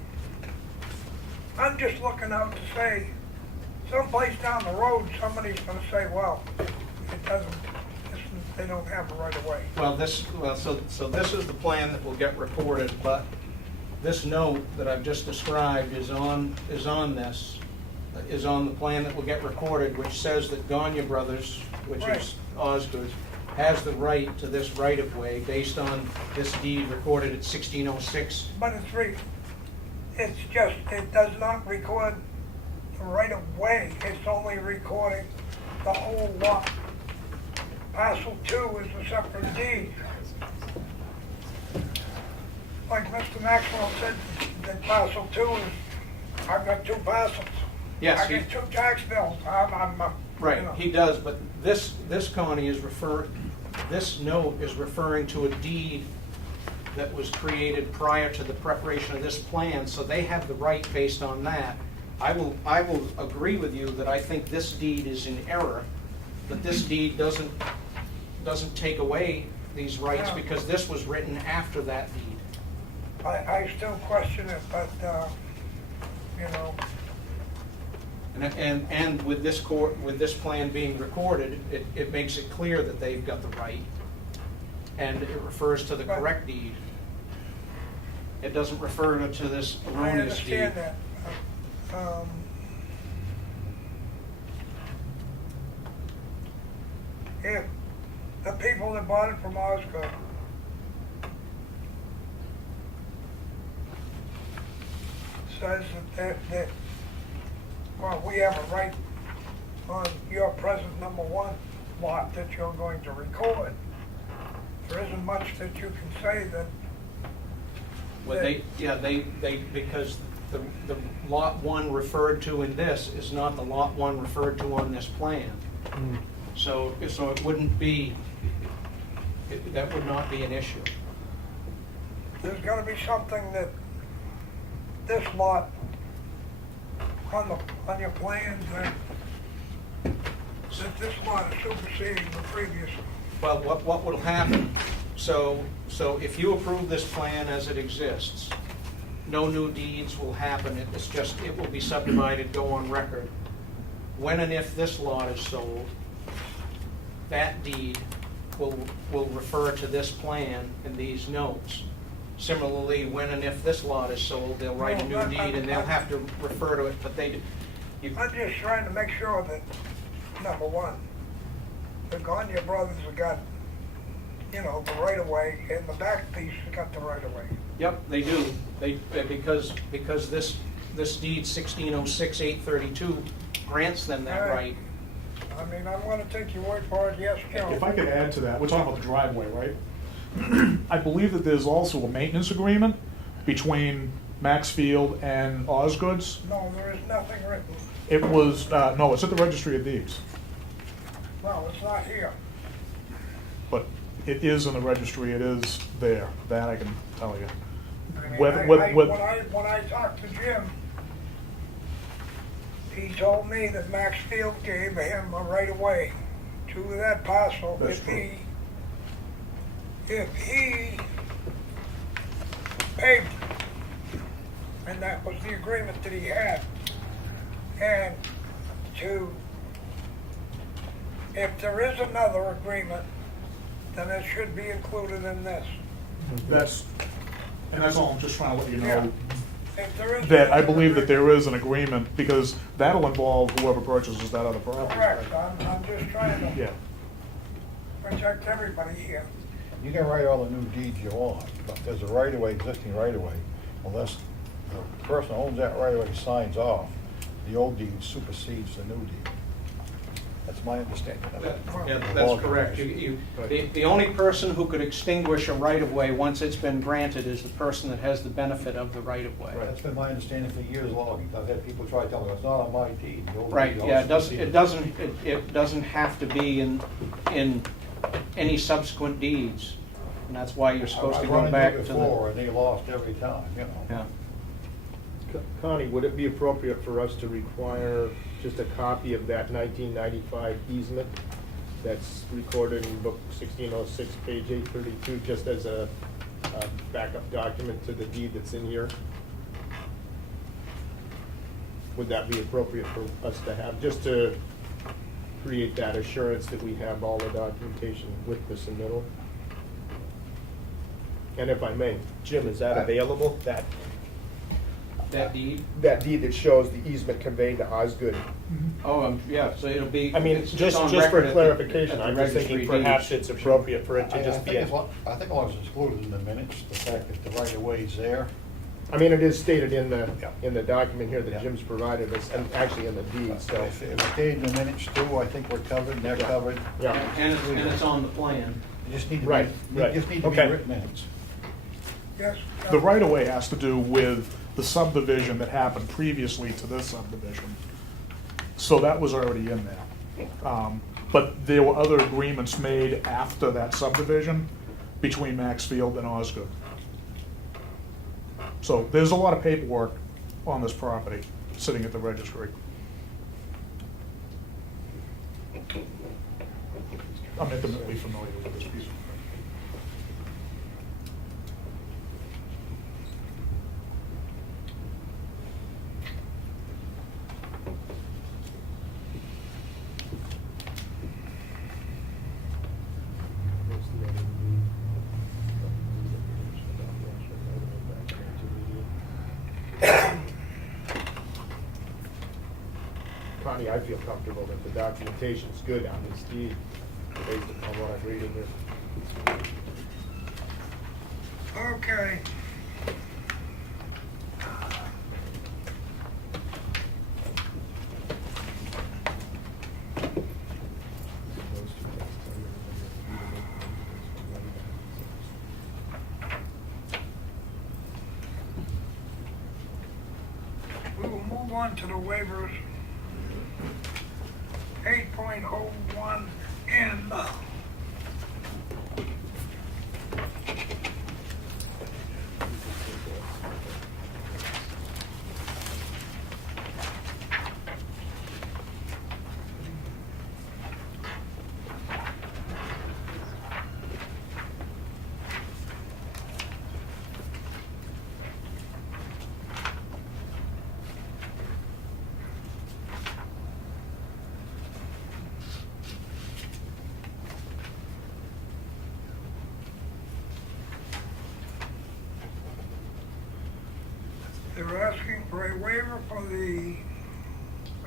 I'm just looking out to say, someplace down the road, somebody's gonna say, well, it doesn't, they don't have a right of way. So this is the plan that will get recorded, but this note that I've just described is on the plan that will get recorded, which says that Gagne Brothers, which is Osgood's, has the right to this right-of-way based on this deed recorded at 1606. But it's just, it does not record the right of way, it's only recording the whole lot. Parcel 2 is a separate deed. Like Mr. Maxwell said, that parcel 2 is, I've got 2 parcels. Yes, I get 2 tax bills, I'm right, you know. he does, but this Connie is this note is referring to a deed that was created prior to the preparation of this plan, so they have the right based on that. I will agree with you that I think this deed is in error, that this deed doesn't take away these rights because this was written after that deed. I still question it, but, you know. And with this plan being recorded, it makes it clear that they've got the right, and it refers to the correct deed. It doesn't refer to this erroneous deed. I understand that. If the people that bought it from Osgood says that well, we have a right on your present number 1 lot that you're going to record there isn't much that you can say that. Well, because the lot one referred to in this is not the lot one referred to on this plan. So it wouldn't be, that would not be an issue. There's gotta be something that this lot on your plans that this lot is superseding the previous one. Well, what will happen, so if you approve this plan as it exists, no new deeds will happen, it will be subdivided, go on record. When and if this lot is sold, that deed will refer to this plan and these notes. Similarly, when and if this lot is sold, they'll write a new deed and they'll have to refer to it, but I'm just trying to make sure that, number one, the Gagne brothers have got, the right of way, and the back piece has got the right of way. Yep, they do. Because this deed 1606-832 grants them that right. I mean, I want to take your word for it, yes, Kel. If I could add to that, we're talking about the driveway, right? I believe that there's also a maintenance agreement between Maxfield and Osgood's. No, there is nothing written. It was, no, it's at the Registry of Deeds, No, it's not here. but it is in the registry, it is there, that I can tell you. I mean, Whether- when I talked to Jim, he told me that Maxfield gave him a right of way to that parcel That's if he paved it. And that was the agreement that he had. And if there is another agreement, then it should be included in this. That's all I'm just trying to let you Yeah. know, If there is that I another believe that agreement- there is an agreement, because that'll involve whoever purchases that other property. Correct, I'm just trying to Yeah, protect everybody here. You can write all the new deeds you want, but there's a right-of-way, existing right-of-way, unless the person who owns that right-of-way signs off, the old deed supersedes the new deed. That's my understanding of it. That's correct. The only person who could extinguish a right-of-way once it's been granted is the person that has the benefit of the right-of-way. That's been my understanding for years long. I've had people try to tell me, it's not on my deed. The old Right, deed yeah, also it supersedes doesn't have to be in any subsequent deeds. And that's why you're supposed to I've go run into back it to before, the. and they lost every time, Yeah. Connie, would it be appropriate for us to require just a copy of that 1995 easement that's recorded in book 1606, page 832, just as a backup document to the deed that's in here? Would that be appropriate for us to have, just to create that assurance that we have all the documentation with the submittal? And if I may, Jim, is that available, That deed? that deed that shows the easement conveyed to Osgood? Oh, yeah, so it'll be. I mean, it's just on for record at the- clarification, at the I'm just thinking registry perhaps deeds. it's appropriate for it to just be, I think as long as it's included in the minutes, the fact that the right-of-way is there. I mean, it is stated in Yeah. the document here that Yeah. Jim's provided us, and actually in the deed, so. If it stayed in the minutes too, I think we're covered, and they're Yeah. covered. Yeah, And it's on the plan. You just need to Right, be, right. you just need to be Okay. written minutes. Yes. the right-of-way has to do with the subdivision that happened previously to this subdivision. So that was already in there. But there were other agreements made after that subdivision between Maxfield and Osgood. So there's a lot of paperwork on this property sitting at the registry. I'm intimately familiar with this piece of. Connie, I feel comfortable that the documentation's good on this deed, based upon what I'm reading here. Okay. move on to the waivers. 8.01N. They're asking for a waiver for the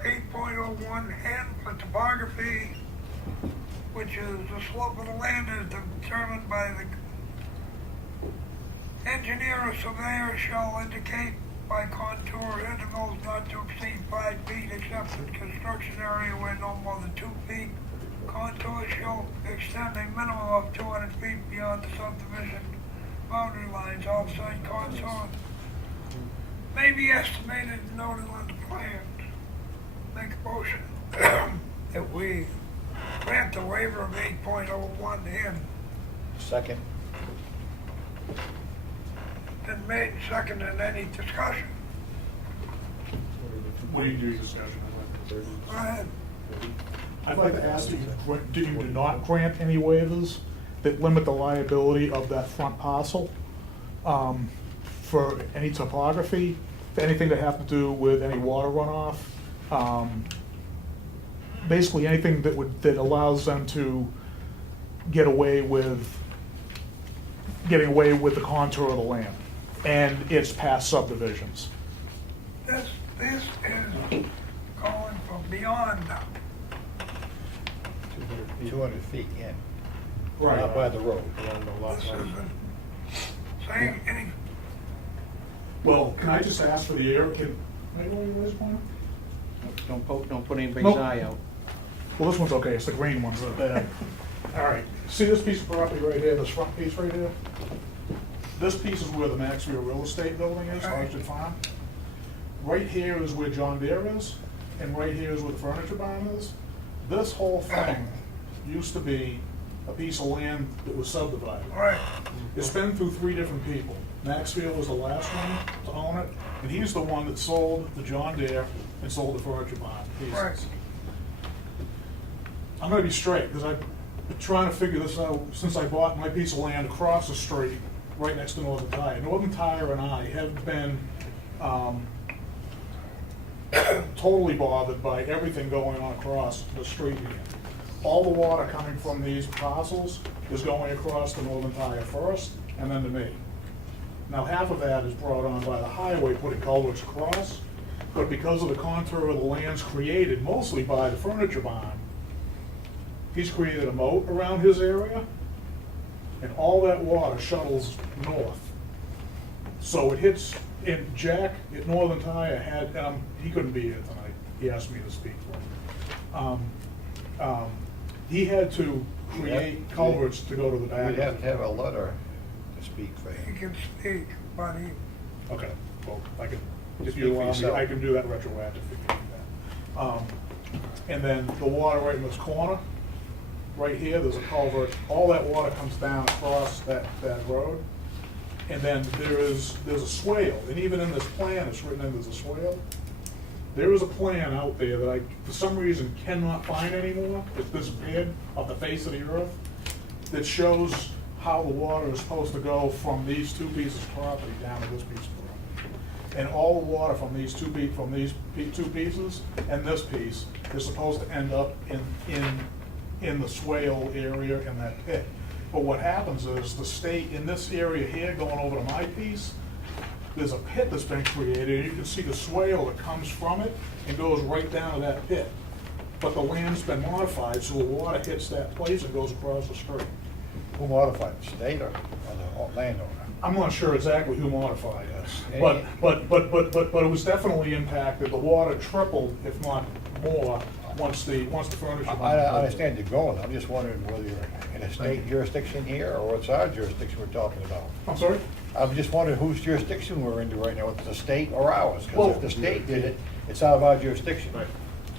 8.01N for topography, which is the slope of the land is determined by the engineer or surveyor shall indicate by contour intervals not to exceed 5 feet except in construction area where no more than 2 feet. Contours shall extend a minimum of 200 feet beyond the subdivision boundary lines. Off-site contour may be estimated and noted on the plan. Make a motion that we grant the waiver of 8.01N. Second. Been made and seconded. Any discussion? What do you do discussion? Go ahead. I'd like to ask that you do not grant any waivers that limit the liability of that front parcel for any topography, for anything that have to do with any water runoff, basically anything that allows them to getting away with the contour of the land and its past subdivisions. This is calling for beyond 200 feet in. Right. Not by the road. this isn't saying any. Well, can I just ask for the air? Can I go away with this one? Don't put anybody's Nope. eye out. Well, this one's okay, it's the green one. All right, see this piece of property right here, this front piece right here? This piece is where the Maxfield Real Estate Building is, Orchard Farm. Right here is where John Deere is, and right here is where the furniture barn is. This whole thing used to be a piece of land that was subdivided. Right. It's been through 3 different people. Maxfield was the last one to own it, and he's the one that sold the John Deere and sold the furniture barn pieces. Right. I'm gonna be straight, because I've been trying to figure this out since I bought my piece of land across the street, right next to Northern Tire. Northern Tire and I have been totally bothered by everything going on across the street here. All the water coming from these parcels is going across to Northern Tire first, and then to me. Now, half of that is brought on by the highway, putting culverts across, but because of the contour of the lands created mostly by the furniture barn, he's created a moat around his area, and all that water shuttles north. So it hits, and Jack at Northern Tire had, he couldn't be here tonight, he asked me to speak for him. He had to create culverts to go to the back. We'd have to have a letter to speak for He him. can speak, but he, Okay, well, I can, if Speak you for allow me, yourself. I can do that retroactive if you do that. And then the water right in this corner, right here, there's a culvert, all that water comes down across that road. And then there's a swale, and even in this plan, it's written in there's a swale. There is a plan out there that I, for some reason, cannot find anymore, it's disappeared off the face of the earth, that shows how the water is supposed to go from these 2 pieces of property down to this piece of property. And all the water from these two pieces and this piece is supposed to end up in the swale area in that pit. But what happens is the state, in this area here, going over to my piece, there's a pit that's been created, and you can see the swale that comes from it and goes right down to that pit. But the land's been modified, so the water hits that place and goes across the street. Who modified, the state or the landowner? I'm not sure exactly who modified this, but it was definitely impacted. The water tripled, if not more, once the furniture. I understand you're going, I'm just wondering whether you're in a state jurisdiction here, or it's our jurisdiction we're talking about. I'm sorry? I'm just wondering whose jurisdiction we're into right now, if it's the state or ours, Well- because if the state did it, it's out of our jurisdiction.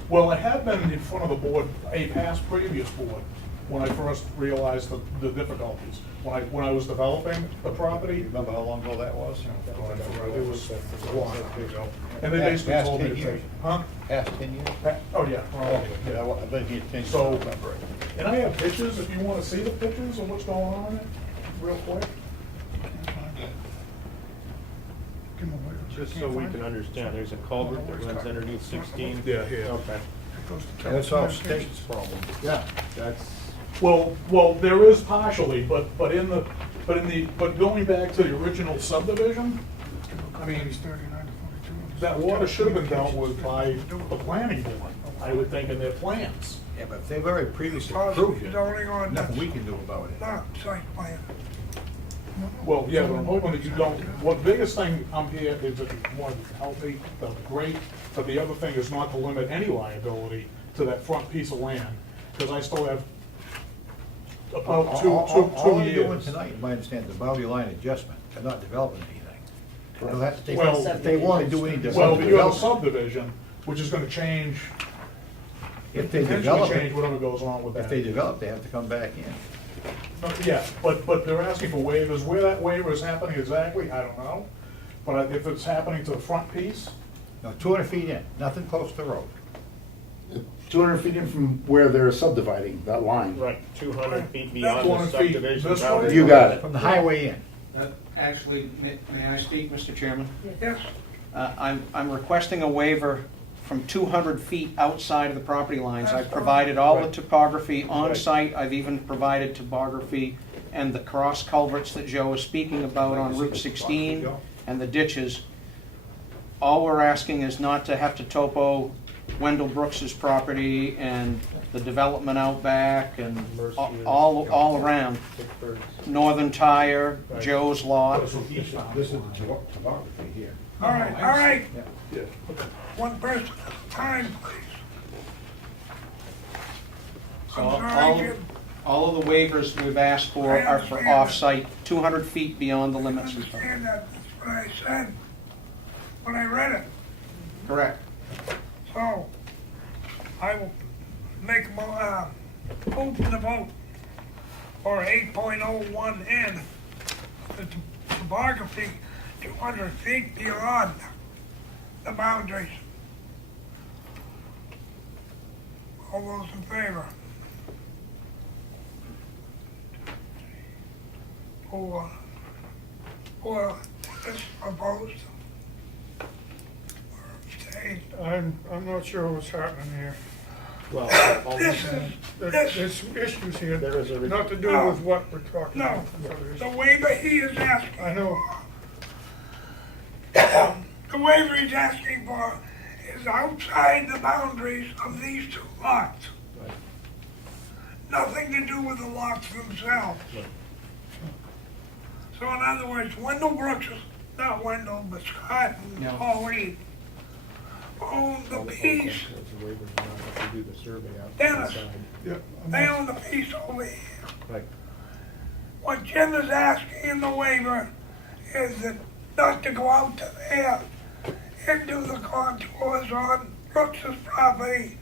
Well, I had been in front of the board, a past previous board, when I first realized the difficulties. When I was developing the property, Remember how long ago that was? it was a long time ago. And they basically Past told me 10 to years? take, huh? Past 10 years? Oh, yeah. Okay, I bet you think So- so. Remember it. And I have pictures, if you wanna see the pictures of what's going on in it, real quick. Just so we can understand, there's a culvert that runs underneath 16? Yeah, here. Okay. And it's all state's problem. Yeah, that's, Well, there is partially, but going back to the original subdivision, I mean, that water should have been dealt with by the planning board, I would think, in their plans. Yeah, but if they've already previously Possible approved it, zoning on nothing we can do about it. not site plan. Well, yeah, but I'm hoping that you don't, what biggest thing I'm here is that you want to help me, that's great, but the other thing is not to limit any liability to that front piece of land, because I still have about All two they're doing years. tonight, you might understand, the boundary line adjustment, they're not developing anything. They'll have to take- Well- If they want to do any Well, but you have a development, subdivision, which is gonna change, if they potentially develop change it, whatever goes on with that. if they develop, they have to come back in. Yeah, but they're asking for waivers. Where that waiver is happening exactly, I don't know. But if it's happening to the front piece, No, 200 feet in, nothing close to the road. 200 feet in from where they're subdividing, that line. right, 200 feet beyond the 200 feet subdivision this way? boundary. You got it. From the highway in. Actually, may I speak, Mr. Chairman? Yes, I'm requesting a waiver from 200 feet outside of the property lines. I've provided all the topography on site. I've even provided topography and the cross culverts that Joe was speaking about on Route 16 and the ditches. All we're asking is not to have to topo Wendell Brooks's property and the development out back and all around. Northern Tire, Joe's lot. this is east on. This is the topography here. all right, Yeah. one person at a time, please. So I'm sorry, Jim. all of the waivers we've asked for are for off-site, 200 feet beyond the I limits. understand that, that's what I said when I read it. Correct. So, I will make open the vote for 8.01N, the topography 200 feet beyond the boundaries. All those in favor? Or this opposed? Or abstained? I'm not sure what's happening here. Well, There's issues here, There is a re- not to do with what we're talking No, about. the waiver he is asking. I know. The waiver he's asking for is outside the boundaries of these two lots. Nothing to do with the lots themselves. So in other words, Wendell Brooks, not Wendell, but Scott and No. Pauline own the piece, do the survey out. Dennis, Yeah, they own the piece over here. Right. What Jim is asking in the waiver is that not to go out to there and do the contours on Brooks's property,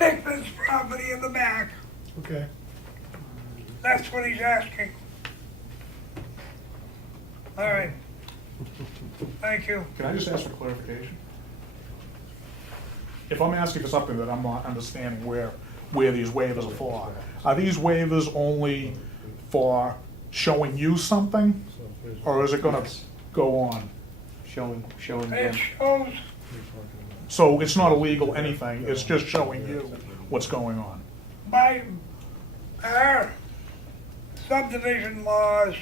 Bickman's property in the back. okay. That's what he's asking. All right. Thank you. Can I just ask for clarification? If I'm asking for something that I'm not understanding where these waivers are these waivers only for showing you something? Or is it gonna go on? Showing It them. shows So it's not illegal anything, it's just showing you what's going on? by our subdivision laws,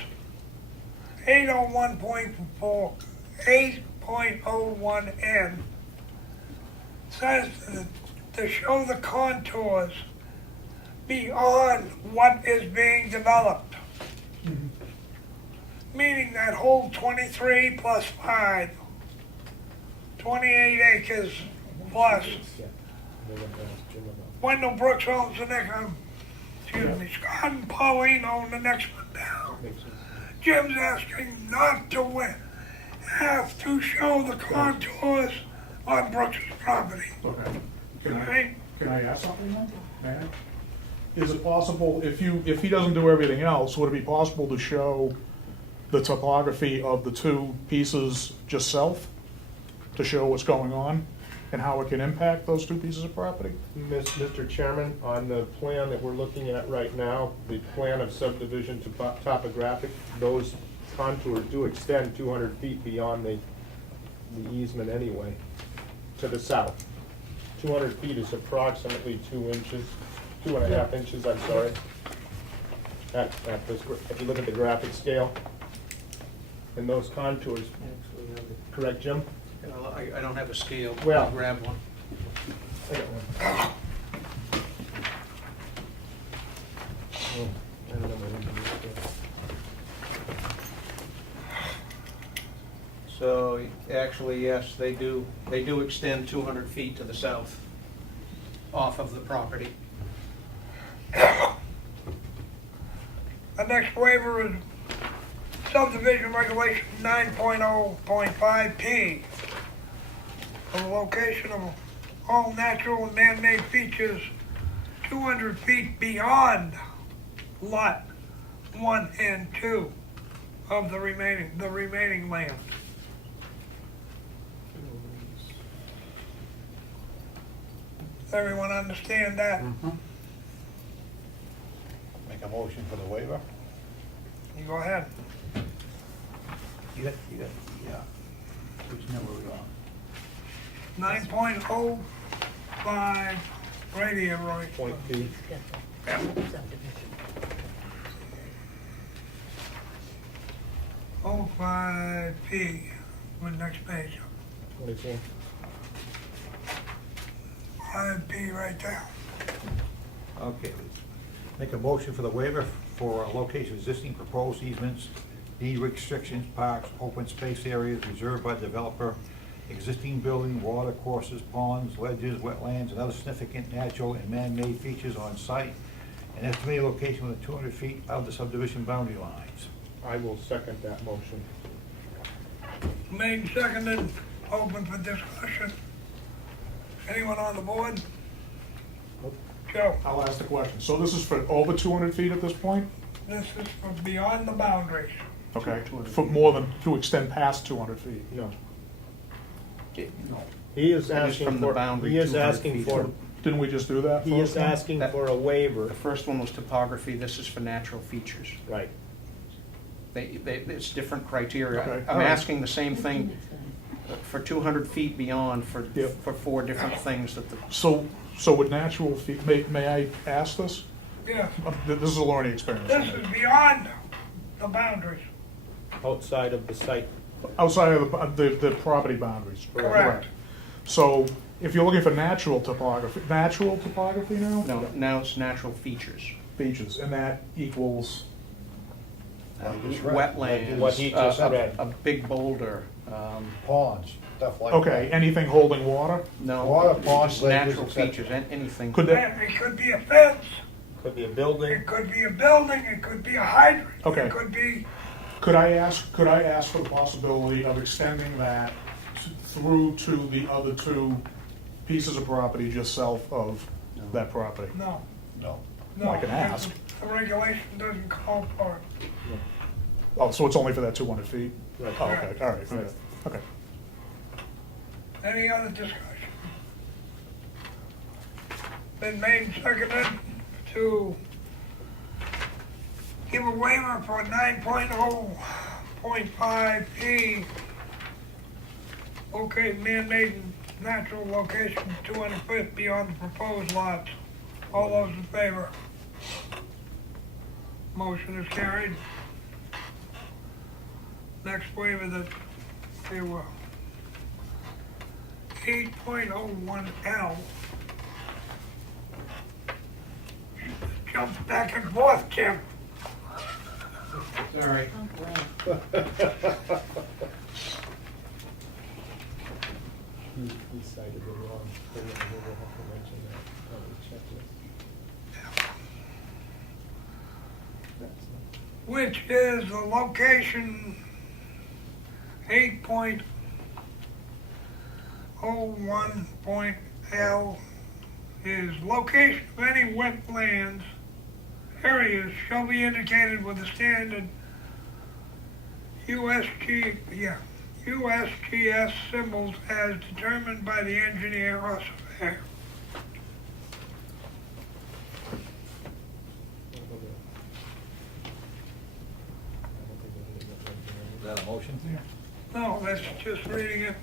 801.4, 8.01N says that to show the contours beyond what is being developed. Meaning that whole 23 plus 5, 28 acres plus, Wendell Brooks owns the next, excuse me, Scott and Pauline own the next one down. Jim's asking not to have to show the contours on Brooks' property. Okay. Okay? Can I ask something then? May I? Is it possible, if he doesn't do everything else, would it be possible to show the topography of the two pieces just south? To show what's going on and how it can impact those two pieces of property? Mr. Chairman, on the plan that we're looking at right now, the plan of subdivision topographic, those contours do extend 200 feet beyond the easement anyway, to the south. 200 feet is approximately 2 inches, 2.5 inches, I'm sorry. If you look at the graphic scale, and those contours, correct, Jim? I don't have a scale. Well- I'll grab one. I got one. Oh, I don't know my number. So, actually, yes, they do extend 200 feet to the south off of the property. The next waiver is subdivision regulation 9.0.5P. For the location of all natural and man-made features 200 feet beyond lot 1 and 2 of the remaining land. Everyone understand that? Make a motion for the waiver? You go ahead. You got, yeah. Which number are we on? 9.05 radio right. Point B. Oh, 5P, with next page. 24. 5P right there. Okay. Make a motion for the waiver for location of existing proposed easements, deed restrictions, parks, open space areas reserved by developer, existing building, water courses, ponds, ledges, wetlands, and other significant natural and man-made features on site, and estimated location within 200 feet of the subdivision boundary lines. I will second that motion. Made and seconded, open for discussion. Anyone on the board? Joe, I'll ask the question. So this is for over 200 feet at this point? this is for beyond the boundaries. Okay, for more than, to extend past 200 feet? No. No. He is It is asking from the for, boundary he is 200 asking feet. for, Didn't we just do that? he is first time? asking for a waiver. The first one was topography, this is for natural features. Right. It's different criteria. Okay. I'm asking the same thing for 200 feet beyond for Yep. 4 different things that the, So with natural feet, may I ask this? Yeah, This is a learning experience. this is beyond the boundaries. Outside of the site. Outside of the property boundaries. Correct. So if you're looking for natural topography now? no, now it's natural features. Features, and that equals, Wetlands, What he just read. a big boulder, Ponds, stuff like okay, anything holding water? no. Water, ponds, just ledges, natural et cetera. features, anything. Could that, It could be a fence, Could be a building. it could be a building, it could be a hydrant. Okay. It could be, could I ask for the possibility of extending that through to the other two pieces of property just south of that property? no, No. no. I can ask. The regulation doesn't call for it. Oh, so it's only for that 200 feet? Right. Oh, okay, all right, okay. Any other discussion? Been made and seconded to give a waiver for 9.0.5P. Okay, man-made and natural location 200 feet beyond the proposed lots. All those in favor? Motion is carried. Next waiver that there were 8.01L. Jump back and forth, Jim. Sorry. He cited the wrong thing, and we'll have to mention that on the checklist. That's not- which is the location 8.01.L is location of any wetlands areas shall be indicated with the standard USGS symbols as determined by the engineer or surveyor. Is that a motion? No, that's just reading it.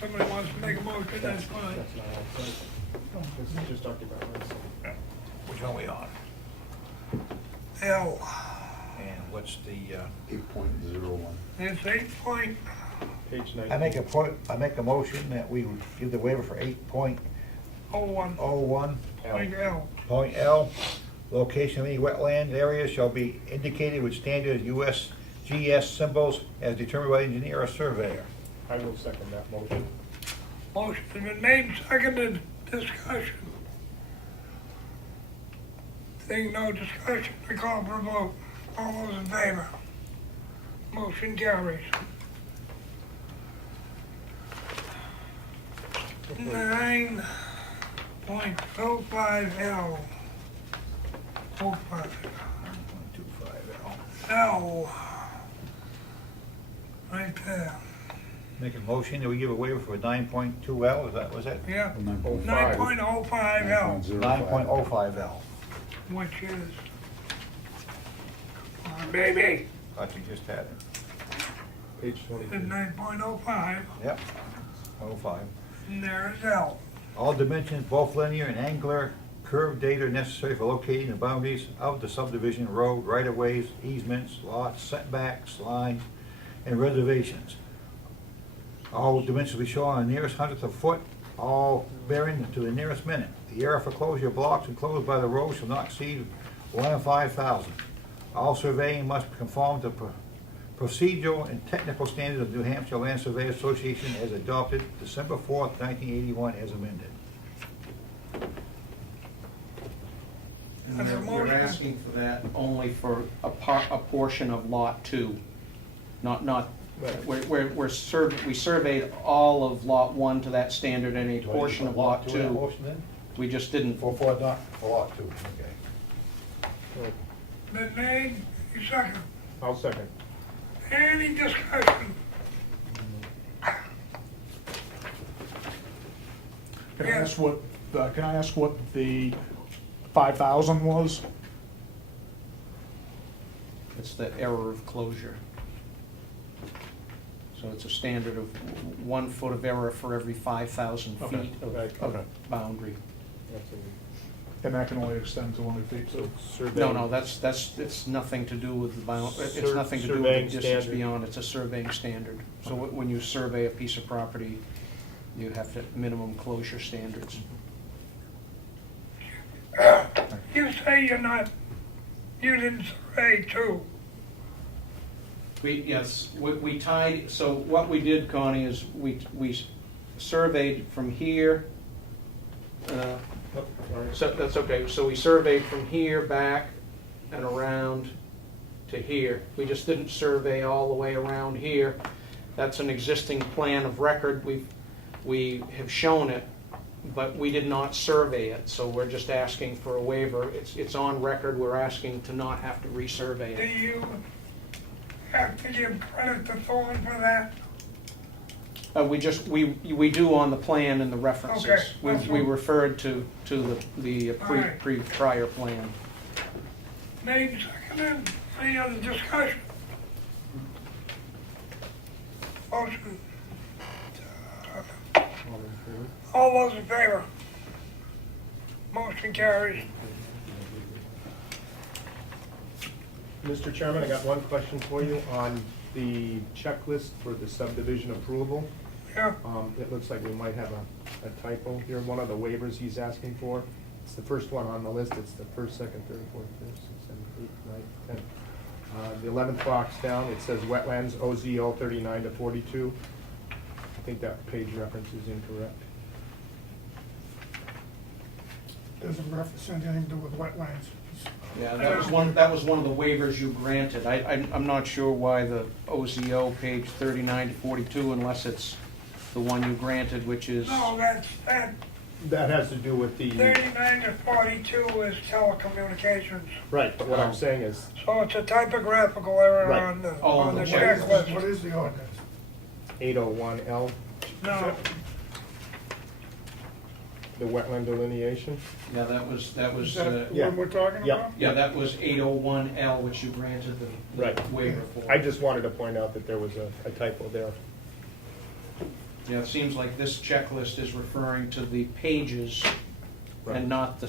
Somebody wants to make a motion, that's fine. That's not all. This is just talking about rights. Which one are we on? L, And what's the, 8.01. it's 8.01. Page 19. I make a motion that we would give the waiver for 8.01 Point L. point L. Location of any wetland areas shall be indicated with standard USGS symbols as determined by engineer or surveyor. I will second that motion. Motion's been made, seconded, discussion. Seeing no discussion, we call for a vote. All those in favor? Motion carries. 9.05L. 05. 9.25L. L. Right there. Make a motion that we give a waiver for 9.2L, was that? Yeah. 9.05. 9.05L, 9.05L. which is, baby, Thought you just had it. Page is 22. 9.05, Yep, 05. and there is L. All dimensions, both linear and angular, curved data are necessary for locating the boundaries of the subdivision, road, right-of-ways, easements, lots, setbacks, lines, and reservations. All dimensions will be shown on the nearest hundredth of foot, all bearing to the nearest minute. The area for closure blocks enclosed by the road shall not exceed 1 in 5,000. All surveying must conform to procedural and technical standards of New Hampshire Land Surveyors Association as adopted December 4th, 1981, as amended. And That's a we're motion. asking for that only for a portion of Lot 2, not, we surveyed all of Lot 1 to that standard and a portion of Lot 2. Motion then? We just didn't. For not, for lot 2, okay. Been made, you second. I'll second. Any discussion? Can I ask what, the 5,000 was? It's the error of closure. So it's a standard of 1 foot of error for every 5,000 Okay. feet Okay. Okay. of boundary. That's a- And that can only extend to 100 feet, so. No, that's, it's nothing to do with the bound, it's nothing to do with Surveying the distance standard. beyond, it's a surveying standard. So when you survey a piece of property, you have to, minimum closure standards. You say you didn't survey too. Yes, we tied, so what we did, Connie, is we surveyed from here, so that's okay, so we surveyed from here back and around to here. We just didn't survey all the way around here. That's an existing plan of record, we have shown it, but we did not survey it, so we're just asking for a waiver. It's on record, we're asking to not have to resurvey Do it. you have to give credit to Thorne for that? We do on the plan and the references. Okay, that's We what- referred to the Alright. prior plan. Made, seconded, any other discussion? Motion. All those in favor? Motion carries. Mr. Chairman, I got one question for you on the checklist for the subdivision approval. Yeah, It looks like we might have a typo here, one of the waivers he's asking for. It's the first one on the list, it's the first, second, third, fourth, fifth, sixth, seventh, eighth, ninth, 10th. The 11th box down, it says wetlands, OZO 39 to 42. I think that page reference is incorrect. Doesn't reference anything to do with wetlands. Yeah, that was one of the waivers you granted. I'm not sure why the OZO, page 39 to 42, unless it's the one you granted, which is, No, that That has to do with the, 39 to 42 is telecommunications. right, but what I'm saying is, So it's a typographical error Right. on the, Oh, on the okay. What checklist. is the ordinance? 801L, No, the wetland delineation. yeah, that was, Is that uh, Yeah. what we're talking Yeah. about? yeah, that was 801L, which you granted the Right. waiver for. I just wanted to point out that there was a typo there. Yeah, it seems like this checklist is referring to the pages Right. and not the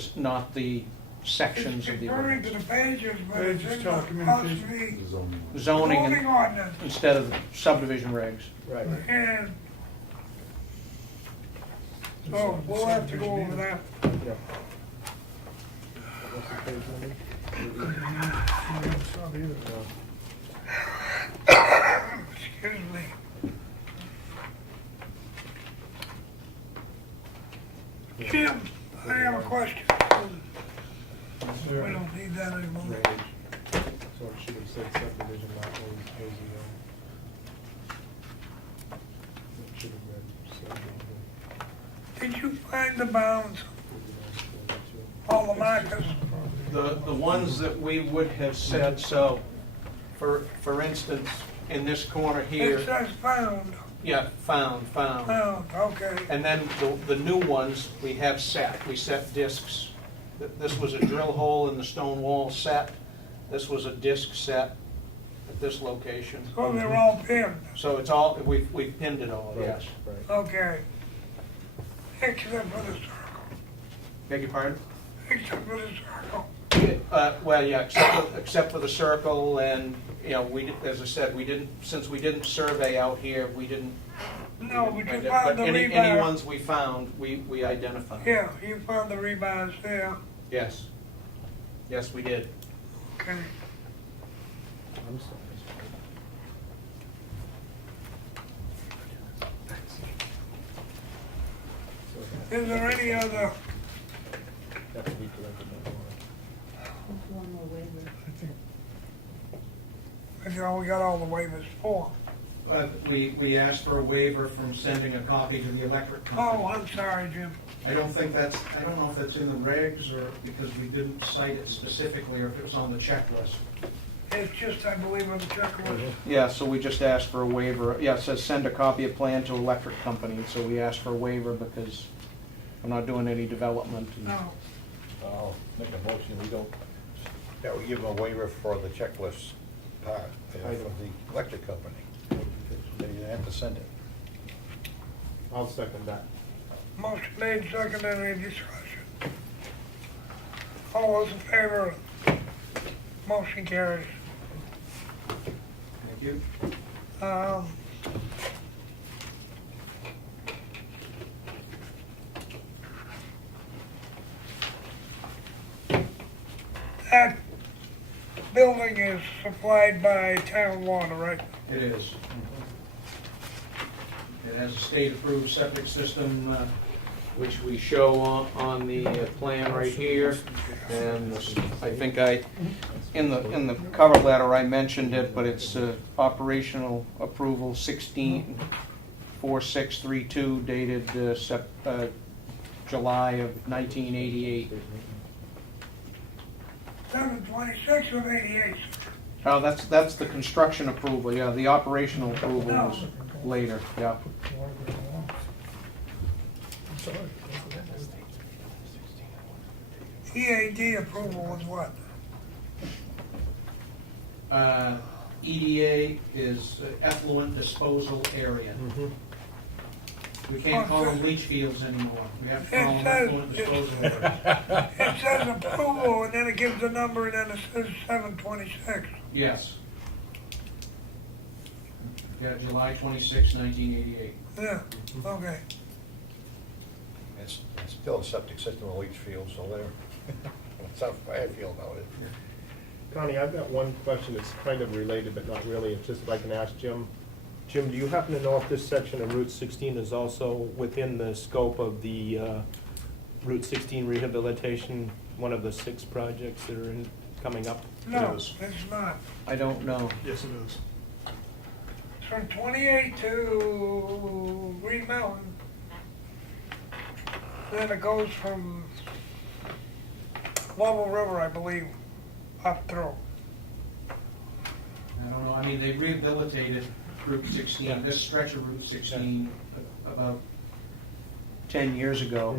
sections it's of the referring to ordinance. the pages, but it's Pages, in the telecommunications. Ossipee Zoning. Zoning zoning ordinance. instead of subdivision regs. Right. And, so we'll have to go over that. Yeah. What's the page number? It's not either. No. Excuse me. Jim, I have a question. We don't need that anymore. So it should have said subdivision, not OZO. It should have read subdivision. Did you find the bounds, all the markers? The ones that we would have said, so, for instance, in this corner It here, says found, yeah, found. okay. And then the new ones, we have set, we set discs. This was a drill hole in the stone wall set, this was a disc set at this location. So they're all pinned, So it's all, we've pinned it all, yes. Right. okay. Except for the circle, Beg your pardon? except for the circle. Well, yeah, except for the circle, and, you know, as I said, we didn't, since we didn't survey out here, we didn't. No, but you But found the any rebar. ones we found, we identified. Yeah, you found the rebars there, Yes. Yes, we did. okay. I'm sorry. Is there any other, Have to be corrected by There's one more waiver. you know, we got all the waivers for? We asked for a waiver from sending a copy to the electric company. Oh, I'm sorry, Jim. I don't know if that's in the regs, or because we didn't cite it specifically, or if it was on the checklist. It's just, I believe, on the checklist. Yeah, so we just asked for a waiver. Yeah, it says send a copy of plan to electric company, so we asked for a waiver because I'm not doing any development. No, I'll make a motion, we don't, that we give them a waiver for the checklist part, for the electric company. Then you have to send it. I'll second that. motion made, second, any discussion? All those in favor, motion carries. Thank you. That building is supplied by town water, right? It is. It has a state-approved septic system, which we show on the plan right here. And I think in the cover letter, I mentioned it, but it's operational approval 16/4632 dated July of 1988. 7/26 of 88. Oh, that's the construction approval, yeah, the operational approval was later, yeah. I'm sorry. EAD approval was what? EDA is effluent disposal area. We can't call them leach fields anymore, we have to call them effluent disposal area. It says approval, and then it gives the number, and then it says 7/26. Yes. Yeah, July 26, 1988. Yeah, okay. It's still a septic system, a leach field, so there, that's how I feel about it. Connie, I've got one question that's kind of related, but not really. It's just if I can ask Jim. Jim, do you happen to know if this section of Route 16 is also within the scope of the Route 16 rehabilitation, one of the 6 projects that are coming up? No, Yes. it's not. I don't know. Yes, it is. It's from 28 to Green Mountain. Then it goes from Level River, I believe, up through. I don't know, I mean, they rehabilitated Route 16, this stretch of Route 16 about 10 years ago.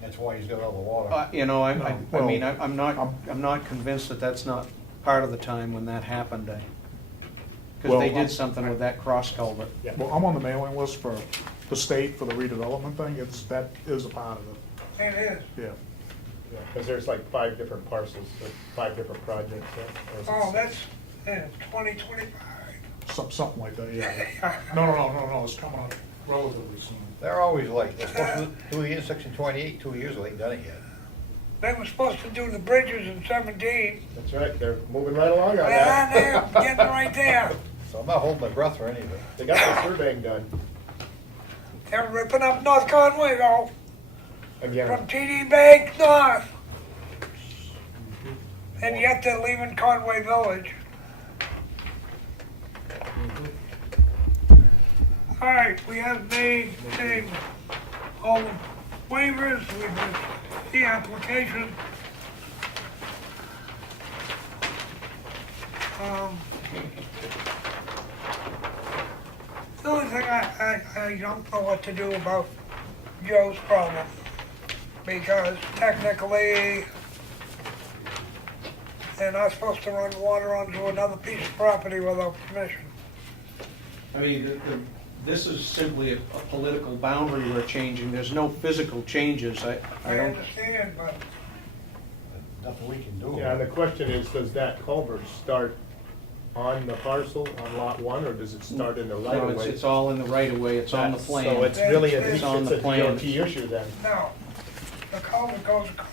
That's why he's got all the water. You know, I mean, well, I'm not convinced that that's not part of the time when that happened. Because they Well, did something with that cross culvert. Well, I'm on the mailing list for the state for the redevelopment thing. That is a part of it. It is. Yeah. Because there's like 5 different parcels, like 5 different projects. Or is it Oh, 6? that's in 2025. Something like that, yeah. No, it's coming up relatively soon. They're always late. They're supposed to do the intersection 28 2 years, they ain't done it yet. They were supposed to do the bridges in 17. That's right, they're moving right along on They're that. there, getting right there. So I'm not holding my breath for any of it. They got the surveying done. They're ripping up North Conway though, Again, from TD Bank north. And yet they're leaving Conway Village. All right, we have made all the waivers, we've made the application. The only thing I don't know what to do about Joe's problem, because technically they're not supposed to run water onto another piece of property without permission. I mean, this is simply a political boundary we're changing. There's no physical changes. I I don't, understand, but Nothing we can do. yeah, and the question is, does that culvert start on the parcel on lot 1, or does it start in the right no, of way? it's all in the right of way. It's on the plan. So it's really It's on the plan. DOT issue then. no, the culvert goes across.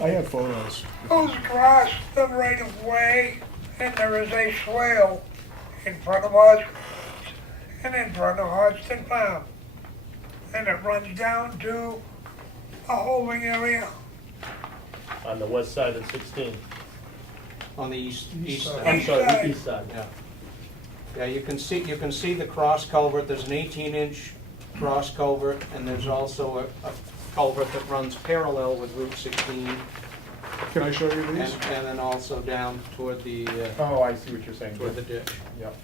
I have photos. Goes across the right of way, and there is a swale in front of us and in front of Hodgson Farm. And it runs down to a holding area. On the west side of 16. On the east side. side. I'm sorry, side. the east side. Yeah. Yeah, you can see the cross culvert. There's an 18-inch cross culvert, and there's also a culvert that runs parallel with Route 16, Can I show you and these? then also down toward the Oh, I see what you're saying. toward the ditch. Yep.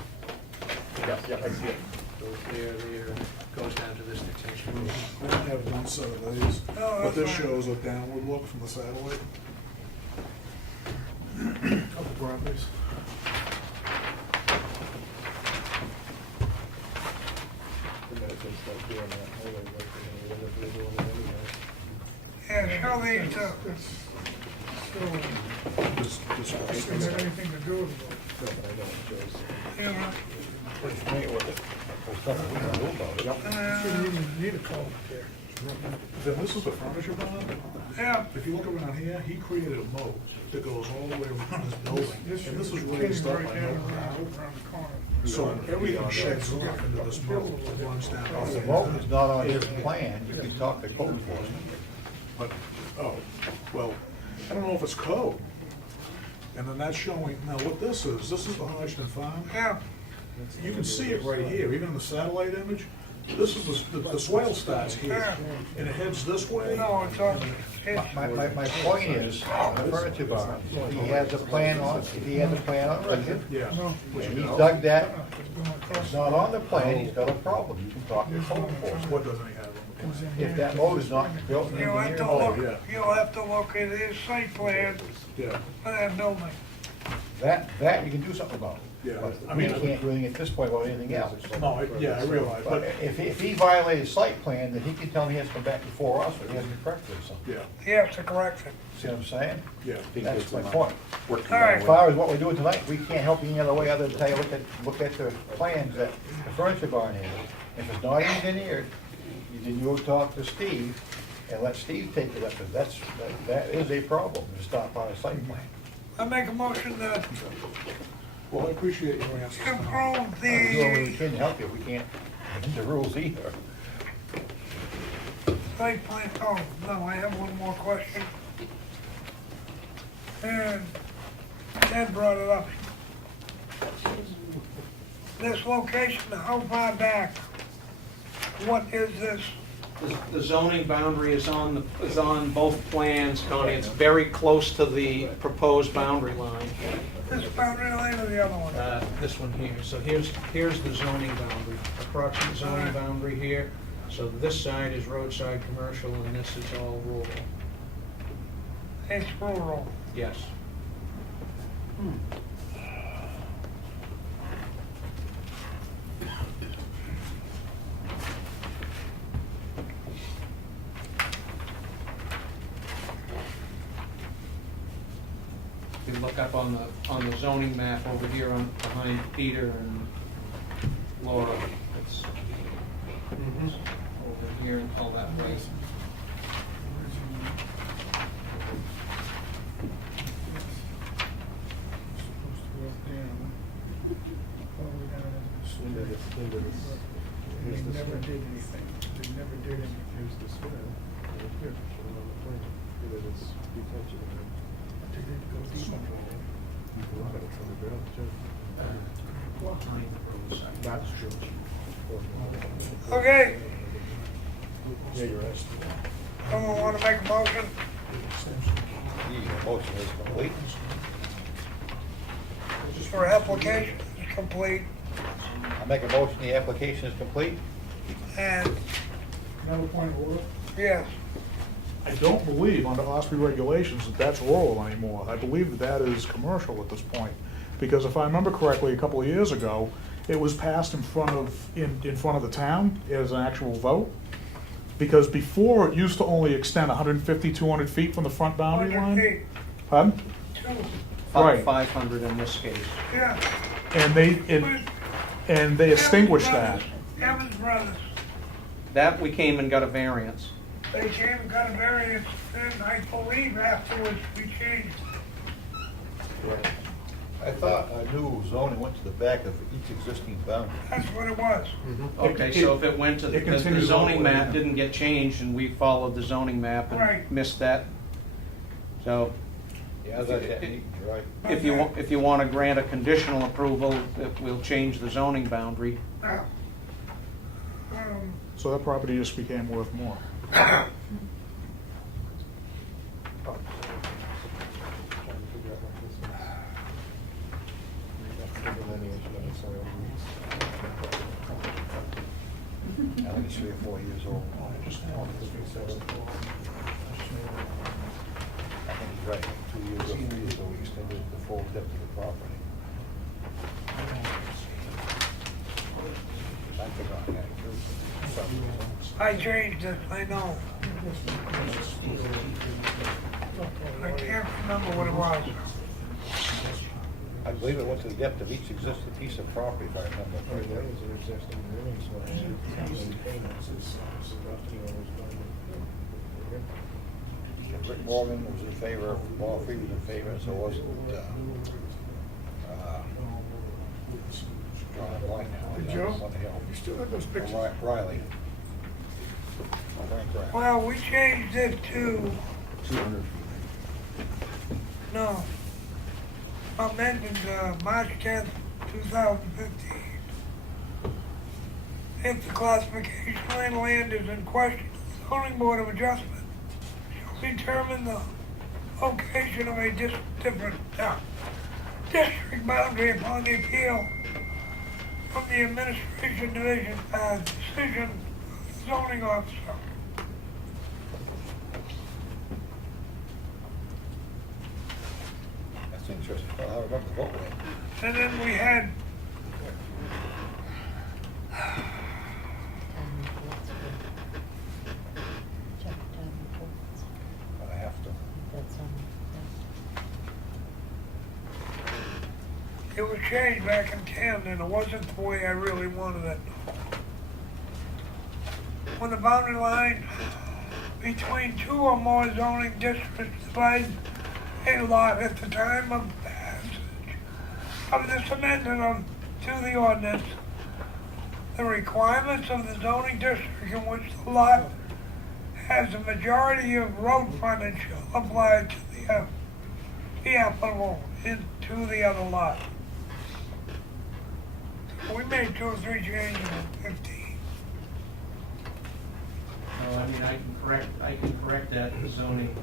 Yep, I see it. Goes there, goes down to this detention. I only have one set of these, Oh, but this that's fine. shows a downward look from the satellite. Couple properties. Yeah, show these two. Just Doesn't have anything to do with it. Yeah, Pretty familiar with it. There's nothing we can do about it. Shouldn't even need a culvert there. Then this is the furniture bond. yeah. If you look around here, he created a moat that goes all the way around his building. And this was came raised up right by down no around the corner. So everything sheds off into this moat that runs down. If the moat is not on his plan, you can talk to code enforcement. But, oh, well, I don't know if it's code. And then that's showing, now what this is the Hodgson Farm. Yeah, You can see it right here, even in the satellite image. This is the swale starts here, and it heads this way. no, it's on, My point is, the furniture barn, he has a plan on, record, Yeah. and he dug that, it's not on the plan, he's got a problem, you can talk to code enforcement. What doesn't he have on the plan? If that moat is not built in you'll have engineering to mode, look, you'll have to look at his site plan Yeah, for that building. that you can do something about. yeah. But I we mean, can't do anything at this point about anything else. no, I realize, But but, if he violated site plan, then he can tell me he has to come back before us, or he has to correct it or something. yeah, He has to correct it. See what I'm saying? yeah. That's my point. All right, As far as what we're doing tonight, we can't help you any other way other than tell you, look at the plans that the furniture barn is. If it's not engineered, then you'll talk to Steve and let Steve take it up, because that is a problem, it's not part of site plan. I make a motion that Well, I appreciate your answers. Improve We the can't help you, we can't, the rules either. site plan, oh, no, I have one more question. And Ted brought it up. This location, how far back? What is this? The zoning boundary is on both plans, Connie. It's very close to the proposed boundary line. This boundary line or the other one? This one here. So here's the zoning boundary, approximate zoning boundary here. So this side is roadside commercial and this is all rural. It's rural. Yes. If you look up on the zoning map over here behind Peter and Laura, it's over here and all that way. They never did anything. They never did anything. Here's the swell. Here, show on the plan. Here it is. Detention. They didn't go deep on it. It's on the ground, too. That's true. Okay, Yeah, you're right. someone wanna make a motion? The motion is complete. For application is complete I make a motion, the application is complete. and, Another point of order. yes, I don't believe under Ossipee regulations that that's rural anymore. I believe that that is commercial at this point. Because if I remember correctly, a couple of years ago, it was passed in front of the town as an actual vote. Because before, it used to only extend 150, 200 feet from the front boundary 100 line. feet, Pardon? two, Right. 500 in this case. yeah. And they extinguished that. Evans Brothers, That we came and got a variance. they came and got a variance, and I believe afterwards we changed. I thought new zoning went to the back of each existing boundary. That's what it was. Okay, so if it went to, It the continues zoning all the way, map yeah. didn't get changed and we followed the zoning map and Right. missed that. So Yeah, that's you're right. if you want to grant a conditional approval, we'll change the zoning boundary. Now, So that property just became worth more. I think it's 3 or 4 years old. I think he's right, 2 years or 3 years ago, we extended the full depth of the property. I think on that, too. I changed it, I know. I can't remember what it was. I believe it went to the depth of each existing piece of property, if I remember correctly. Rick Morgan was in favor, Paul Free was in favor, so wasn't, drawing a blank now. Hey, Joe? What the hell? You still have those pictures? Riley. Frank Riley. Well, we changed it to, 200 feet. no, amended March 10th, 2015. If the classification of land is in question, the zoning board of adjustment shall determine the location of a different district boundary upon the appeal from the administration division decision of the zoning officer. That's interesting. Well, I remember the vote went. And then we had, But I have to. it was changed back in 10 and it wasn't the way I really wanted it. When the boundary line between two or more zoning districts divides a lot at the time of passage of this amendment to the ordinance, the requirements of the zoning district in which the lot has a majority of road frontage shall apply to be applicable to the other lot. So we made 2 or 3 changes in 15. Well, I mean, I can correct that, the zoning,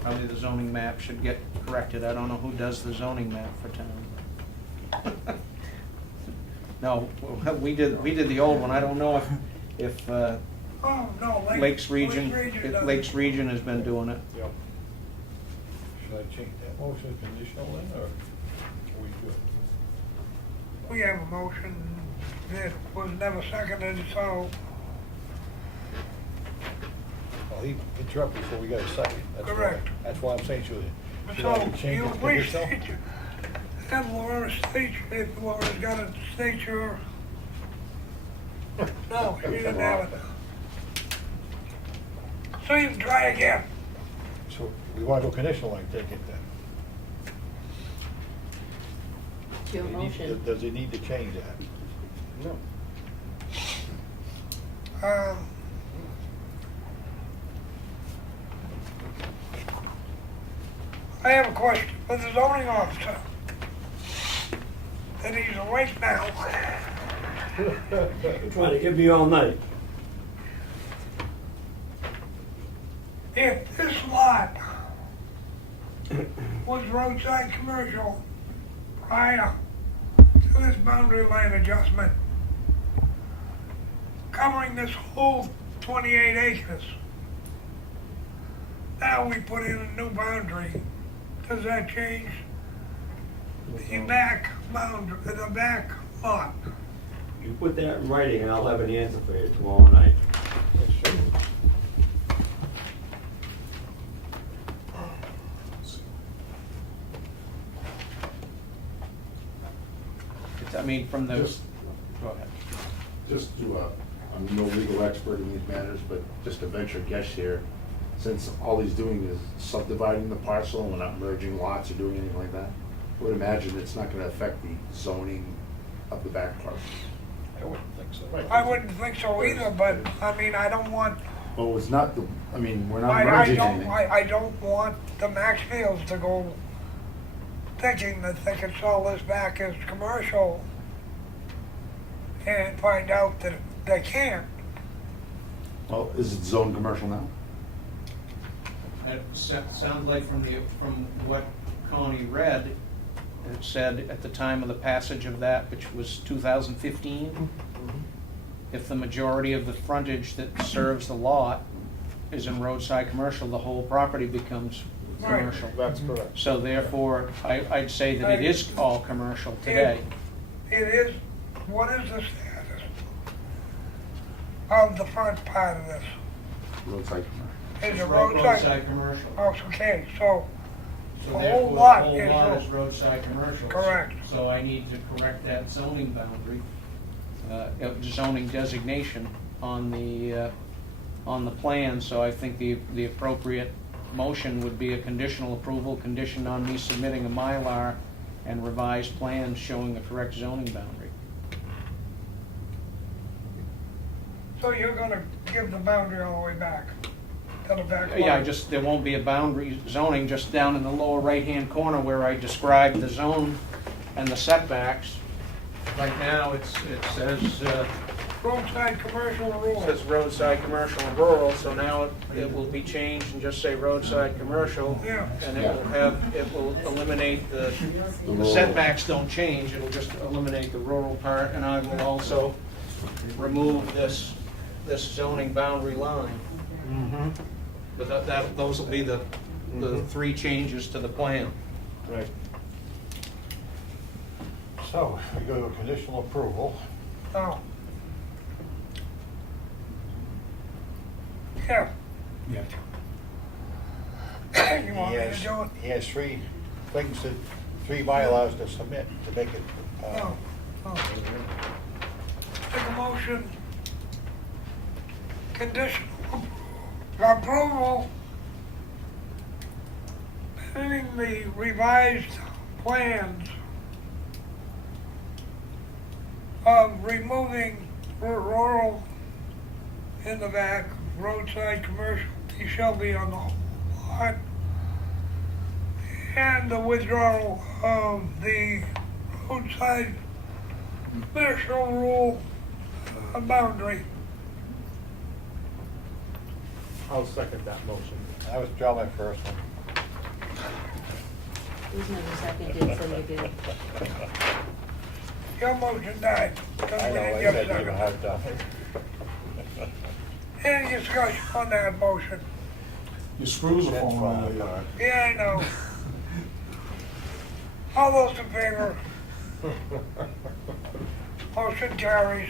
probably the zoning map should get corrected. I don't know who does the zoning map for town. No, we did the old one. I don't know if Oh, no, Lakes Region does Lakes it. Region has been doing it. Yep. Should I change that motion to conditional then, or are we good? We have a motion that was never seconded, so Well, he interrupted before we got a second. That's why- Correct. That's why I'm saying, should I So change you it to conditional? restate your, have Laura state, if Laura's got to state your, no, she didn't have it. So you can try again. So we want to go conditional, I take it then. It's your motion. Does he need to change that? No. I have a question for the zoning officer. And he's awake now. Trying to get me all night. If this lot was roadside commercial prior to this boundary line adjustment, covering this whole 28 acres, now we put in a new boundary, does that change the back boundary, the back lot? You put that in writing and I'll have an answer for you tomorrow night. I mean, from the, Just- go ahead. Just to, I'm no legal expert in these matters, but just a venture guess here, since all he's doing is subdividing the parcel, and we're not merging lots or doing anything like that, I would imagine it's not gonna affect the zoning of the back parcel. I wouldn't think so. I wouldn't think so either, but, I mean, I don't want, Oh, it's not the, I mean, we're not I merging don't, anything. I don't want the Maxfields to go thinking that they can sell this back as commercial and find out that they can't. Well, is it zone commercial now? It sounds like from what Connie read, it said at the time of the passage of that, which was 2015, if the majority of the frontage that serves the lot is in roadside commercial, the whole property becomes Right. commercial. That's correct. So therefore, I'd say that it is all commercial today. It is, what is the status of the front part of this? Roadside commercial. Is it Roadside roadside? commercial. Oh, okay, so So the therefore, whole lot the whole is lot road- is roadside commercial. Correct. So I need to correct that zoning boundary, zoning designation on the plan. So I think the appropriate motion would be a conditional approval, conditioned on me submitting a Mylar and revised plans showing the correct zoning boundary. So you're gonna give the boundary all the way back to the back line? Yeah, there won't be a boundary zoning, just down in the lower right-hand corner where I described the zone and the setbacks. Right now, it says, Roadside commercial rural. says roadside commercial and rural, so now it will be changed and just say roadside commercial. Yeah. And it will eliminate the rural. setbacks don't change, it'll just eliminate the rural part, and I will also remove this zoning boundary line. But those will be the 3 changes to the plan. Right. So, we go to a conditional approval. Oh. Yeah. Yeah. You want me to do it? He has 3 things, 3 bylaws to submit to make it. Oh, oh. Take a motion. Conditional approval. Pending the revised plans of removing rural in the back, roadside commercial, he shall be on the whole lot. And the withdrawal of the roadside commercial rule boundary. I'll second that motion. I withdraw my first one. Who's never seconded, so you did. Your motion died. because I we know, didn't I get said a you second. have done. Any discussion on that motion? Your screws are That's falling fine, out of all right. Yeah, I know. All those in favor? Motion carries.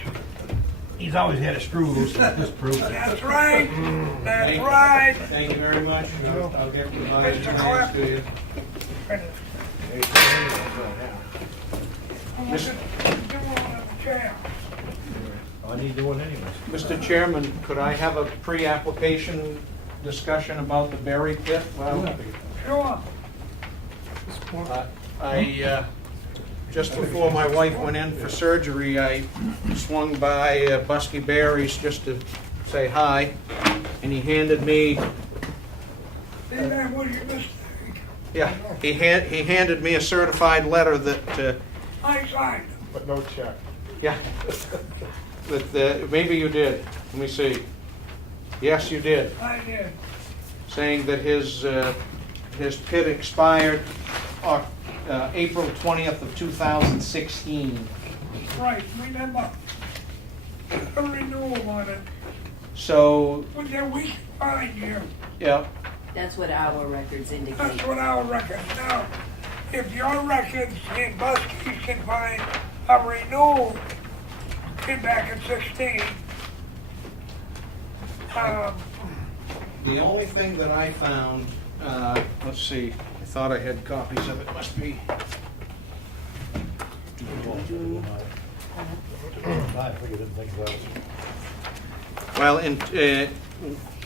He's always had a screw loose, and this proves it. That's right. That's Thank you. right. Thank you very much. I'll get the money Mr. plans to you. I need to do it anyways. Mr. Chairman, could I have a pre-application discussion about the berry pit? Well, Sure. Just before my wife went in for surgery, I swung by Busky Berry's just to say hi, and he handed me, See, that was your mistake. yeah, he handed me a certified letter that, I signed. But no check. yeah, that, maybe you did. Let me see. Yes, you did. I did. Saying that his pit expired April 20th of 2016. Right, remember. A renewal on it. So, But then we can find you. yeah, That's what our records indicate. That's what our records. Now, if your records in Buskey's can find a renewal back in 16, the only thing that I found, let's see, I thought I had copies of it, must be. I figured things out. Well,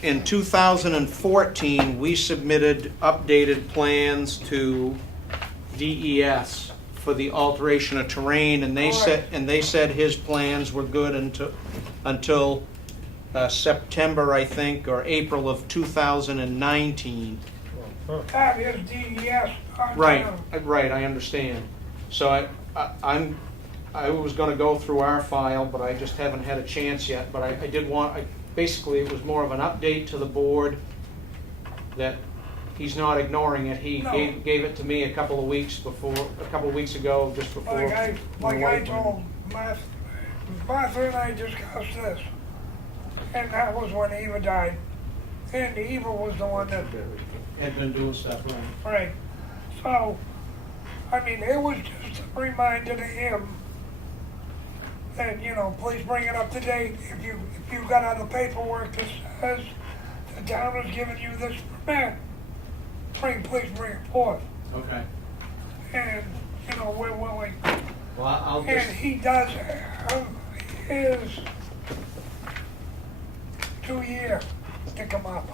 in 2014, we submitted updated plans to DES for the alteration of terrain, and they said his plans were good until September, I think, or April of 2019. that is DES. Right, I understand. So I was gonna go through our file, but I just haven't had a chance yet. But I did want, basically, it was more of an update to the board that he's not ignoring it. He No. gave it to me a couple of weeks ago, just before. Like I told Martha and I discussed this. And that was when Eva died. And Eva was the one that, Had been doing stuff, right? right. So, I mean, it was just a reminder to him that, you know, please bring it up to date. If you've got other paperwork that says the town has given you this permit, please bring it forth. Okay. And, you know, we're willing. Well, I'll just, And he does have his 2-year to come up,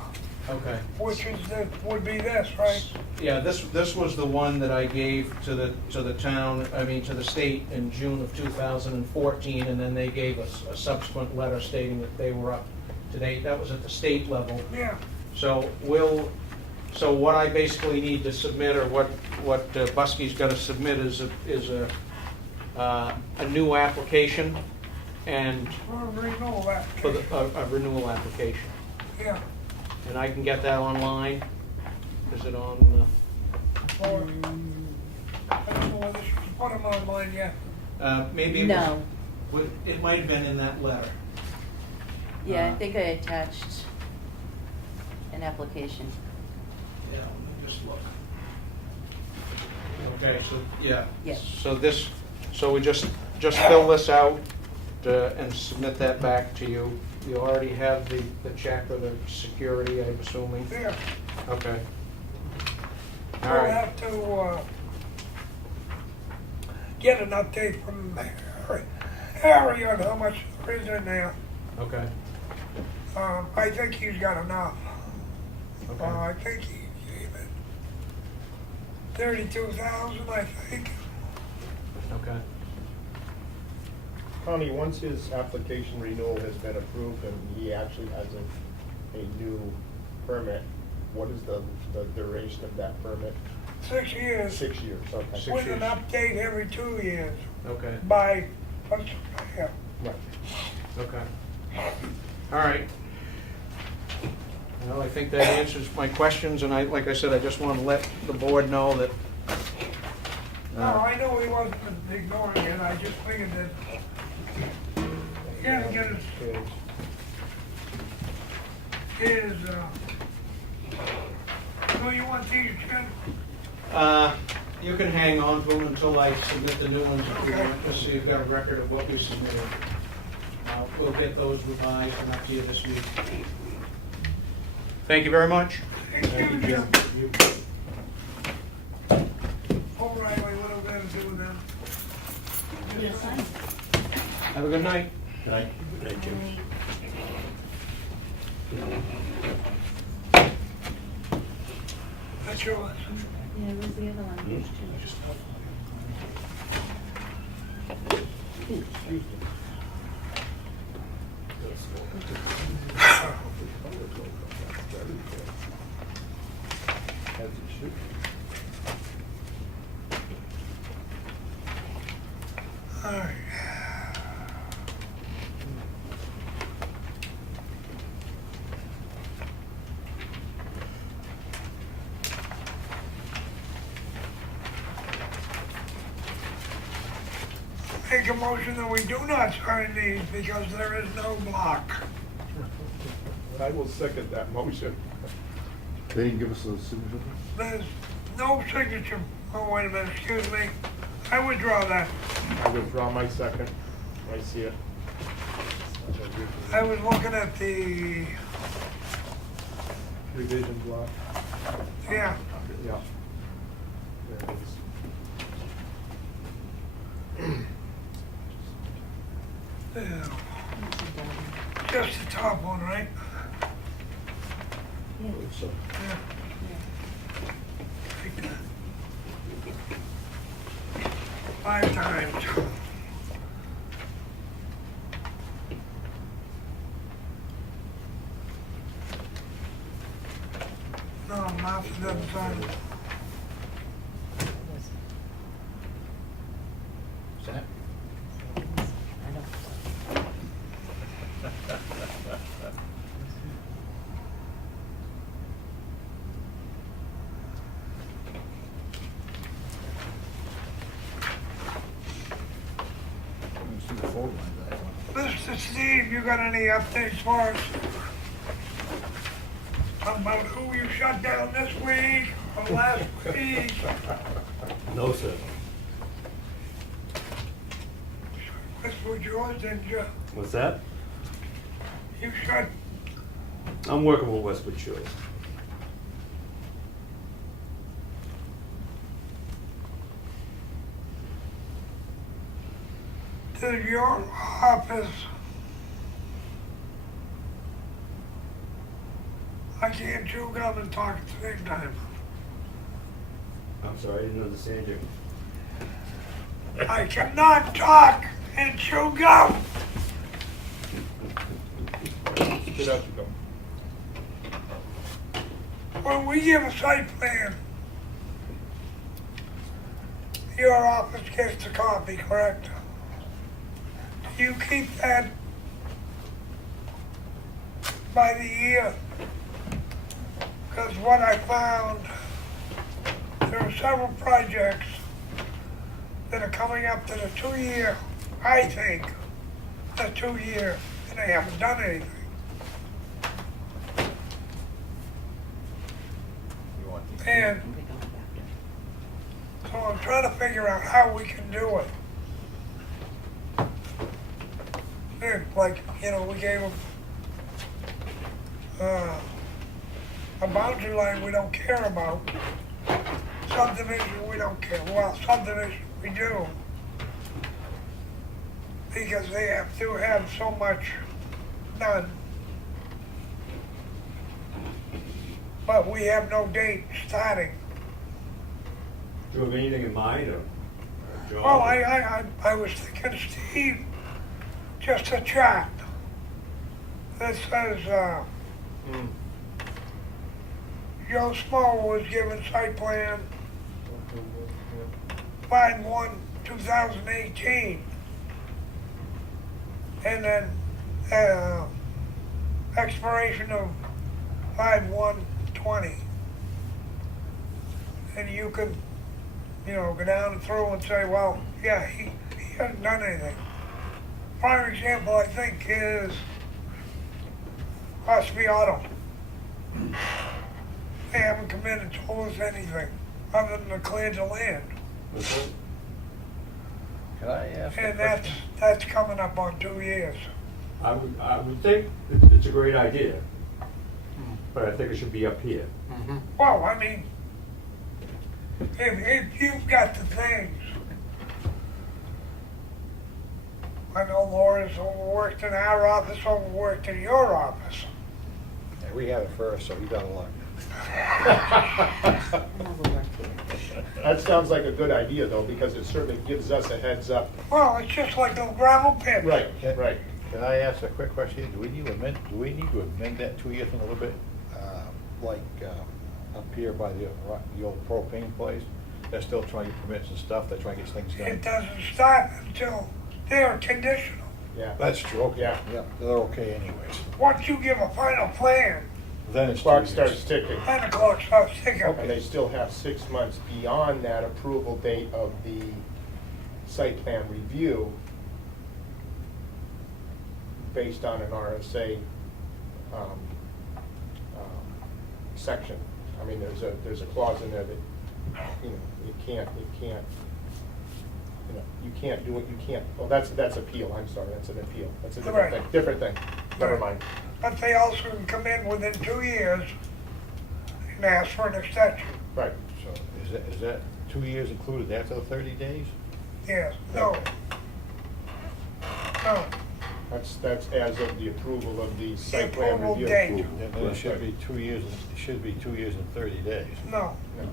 okay. which is would be this, right? Yeah, this was the one that I gave to the town, to the state in June of 2014, and then they gave us a subsequent letter stating that they were up to date. That was at the state level. Yeah, So what I basically need to submit, or what Buskey's got to submit is a new application and for renewal that. for a renewal application. Yeah, And I can get that online. Is it on? or, I don't know whether she's put them online yet. Maybe it No. was. It might have been in that letter. Yeah, I think I attached an application. Yeah, let me just look. Okay, so, yeah. Yeah. So we just fill this out and submit that back to you. You already have the check or the security, I'm assuming? Yeah, Okay. All we'll right. have to, get an update from Harry on how much there is in there. Okay. I think he's got enough. Okay. I think he gave it 32,000, I think. Okay. Connie, once his application renewal has been approved and he actually has a new permit, what is the duration of that permit? 6 years. 6 years, okay. 6 With an years. update every 2 years Okay, by, yeah. Right. okay. All right. Well, I think that answers my questions, and like I said, I just want to let the board know that. No, I know he wasn't ignoring it, I just figured that he had to get his, so you want these, Ken? You can hang on to them until I submit the new ones if you Okay. want, just so you've got a record of what we submitted. We'll get those revised and up to you this week. Thank you very much. Thank you, Jim. O'Reilly, what are we gonna do with them? Yes, sign. Have a good night. That's yours. Yeah, where's the other one? There's two. As it should. All right. Make a motion that we do not sign these because there is no block. I will second that motion. They didn't give us a signature? There's no signature. Oh, wait a minute, excuse me. I withdraw that. I withdraw my second. I see it. I was looking at the, Revision block. yeah, Yeah. There it is. yeah, just the top one, right? Yeah. Yeah. Like that. 5 times. No, Martha doesn't sign it. That? Mr. Steve, you got any updates for us? About who you shut down this week or last week? No, sir. This was yours, didn't you? What's that? You shut, I'm working with Westwood Shores. did your office, I can't chew gum and talk at the same time. I'm sorry, I didn't understand you. I cannot talk and chew gum. Spit out your gum. When we give a site plan, your office gets a copy, correct? Do you keep that by the year? Because what I found, there are several projects that are coming up to the 2-year, I think, the 2-year, and they haven't done anything. And so I'm trying to figure out how we can do it. And like, you know, we gave them a boundary line we don't care about. Subdivision we don't care. Well, subdivision we do. Because they have to have so much done. But we have no date starting. Do you have anything in mind, or John? Well, I was thinking Steve just a chart that says, Joe Smo was given site plan 5/1/2018. And then, expiration of 5/1/20. And you could, go down and through and say, well, yeah, he hasn't done anything. Prime example, I think, is Ossipee Auto. They haven't come in and told us anything other than to clear the land. Can I ask? And that's coming up on 2 years. I would think it's a great idea, but I think it should be up here. Well, I mean, if you've got the things, I know Laura's overworked in our office, overworked in your office. Yeah, we had it first, so he's out of luck. That sounds like a good idea, though, because it certainly gives us a heads up. Well, it's just like the gravel pits. Right. Can I ask a quick question? Do we need to amend that 2 years in a little bit? Up here by the old propane place, they're still trying to get permits and stuff, they're trying to get things done. It doesn't start until they're conditional. Yeah. That's true, okay. Yeah. They're okay anyways. Once you give a final plan, Then it's Clock 2 years. starts ticking. then the clock starts ticking. And they still have 6 months beyond that approval date of the site plan review based on an RSA section. I mean, there's a clause in there that, you can't do it, well, that's appeal, I'm sorry, that's an appeal. That's a different thing, never mind. But they also can come in within 2 years and ask for an extension. Right. So is that 2 years included after the 30 days? Yes, no. No, That's as of the approval of the site plan approval review. date. Then it should be 2 years, it should be 2 years and 30 days. no. No.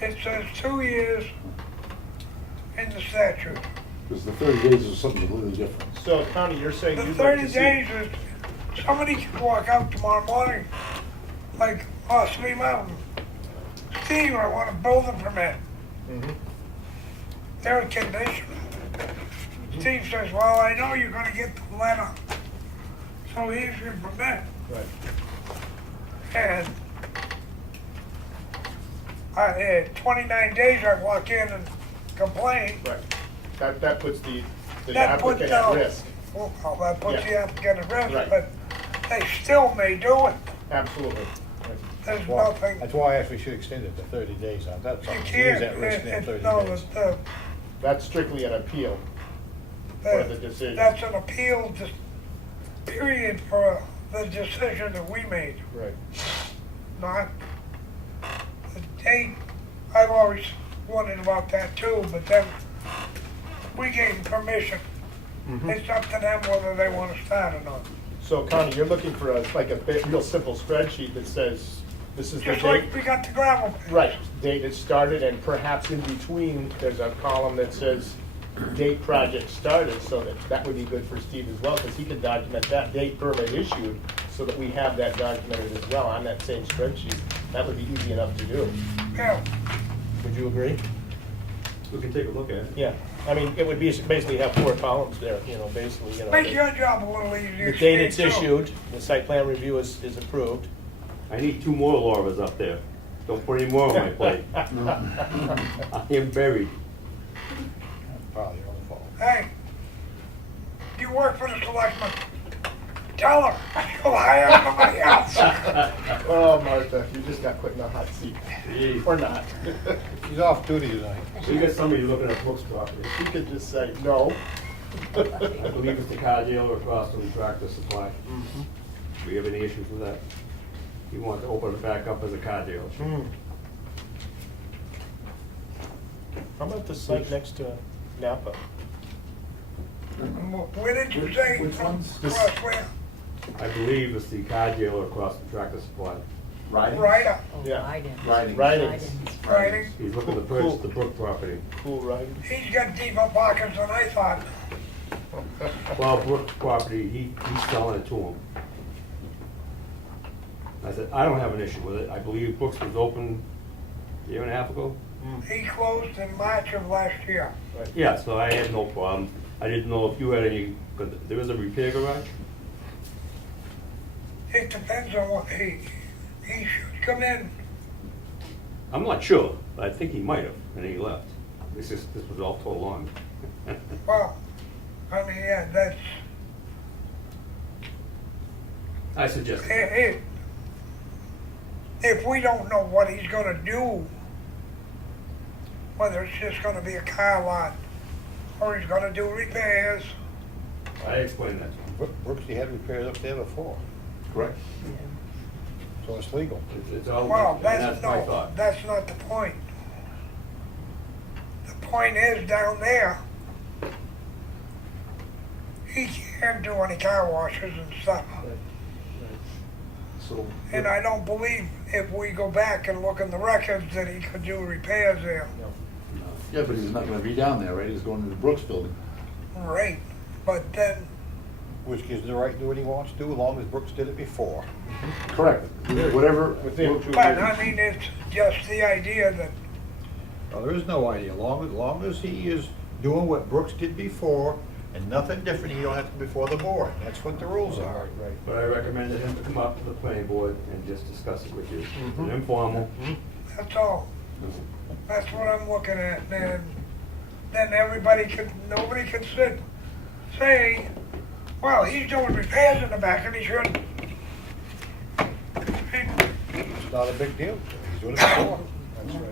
It says 2 years in the statute. Because the 30 days is something completely different. So, Connie, you're saying The you'd like 30 to see... days is, somebody can walk out tomorrow morning, like Ossipee Mountain. Steve, I want a building permit. Mhm. They're conditional. Steve says, well, I know you're gonna get the letter, so here's your permit. Right. And in 29 days, I walk in and complain. Right. That puts the That puts applicant at risk. Well, that puts the Yeah. applicant at risk, Right. but they still may do it. Absolutely. There's Well, nothing, that's why I actually should extend it to 30 days. That's you something. He can't, is at risk in that 30 no, days. That's strictly an appeal for the decision. That's an appeal period for the decision that we made, Right. not the date. I've always wondered about that too, but then we gave them permission. Mm-hmm. It's up to them whether they want to start or not. So, Connie, you're looking for a real simple spreadsheet that says, this is the Just date. like we got the gravel pit. Right, date it started, and perhaps in between, there's a column that says date project started, so that would be good for Steve as well, because he can document that date permit issued, so that we have that documented as well on that same spreadsheet. That would be easy enough to do. Yeah, Would you agree? We can take a look at it. Yeah, I mean, it would be, basically have 4 columns there, basically, make your job a little easier. The date it's Steve, too. issued, the site plan review is approved. I need 2 more Lauras up there. Don't put any more on my plate. I am buried. Probably your own fault. Hey, you work for the selectmen. Tell her she'll hire somebody else. Oh, Martha, you just got put in a hot seat. Jeez. Or not. He's off duty tonight. We got somebody looking at Brooks property. You could just say, no. I believe it's the car dealer across from Tractor Supply. Mm-hmm. Do we have any issues with that? He wants to open it back up as a car dealership. How about the site next to Napa? Where did you say? Which ones? Across where? I believe it's the car dealer across from Tractor Supply. Right up, Yeah. Riding. Ridings. riding. He's looking to purchase the Brook property. Cool ridings. He's got deeper pockets than I thought. Well, Brooks' property, he's selling it to him. I said, I don't have an issue with it. I believe Brooks was open a year and a half ago. He closed in March of last year. Yeah, so I had no problem. I didn't know if you had any, because there is a repair garage. It depends on what he should come in. I'm not sure, but I think he might have, and he left. This was all so long. Well, I mean, yeah, that's, I suggest. if we don't know what he's gonna do, whether it's just gonna be a car lot, or he's gonna do repairs, I explained that to him. Brooks, he had repairs up there before, Correct? so it's legal. It's all, well, and that's, that's my no, thought. that's not the point. The point is down there, he can't do any car washes and stuff. So, And I don't believe if we go back and look in the records that he could do repairs there. yeah, but he's not gonna be down there, right? He's going to the Brooks building. Right, but then, Which gives him the right to do what he wants to do, as long as Brooks did it before. Correct. Whatever. Within 2 but years. I mean, it's just the idea that, No, there is no idea, long as he is doing what Brooks did before, and nothing different, he don't have to be before the board, that's what the rules are. Right. But I recommended him to come up to the planning board and just discuss it with you. An informal. that's all. That's what I'm looking at, and then nobody can say, well, he's doing repairs in the back and he shouldn't. It's not a big deal, he's doing it before, That's right.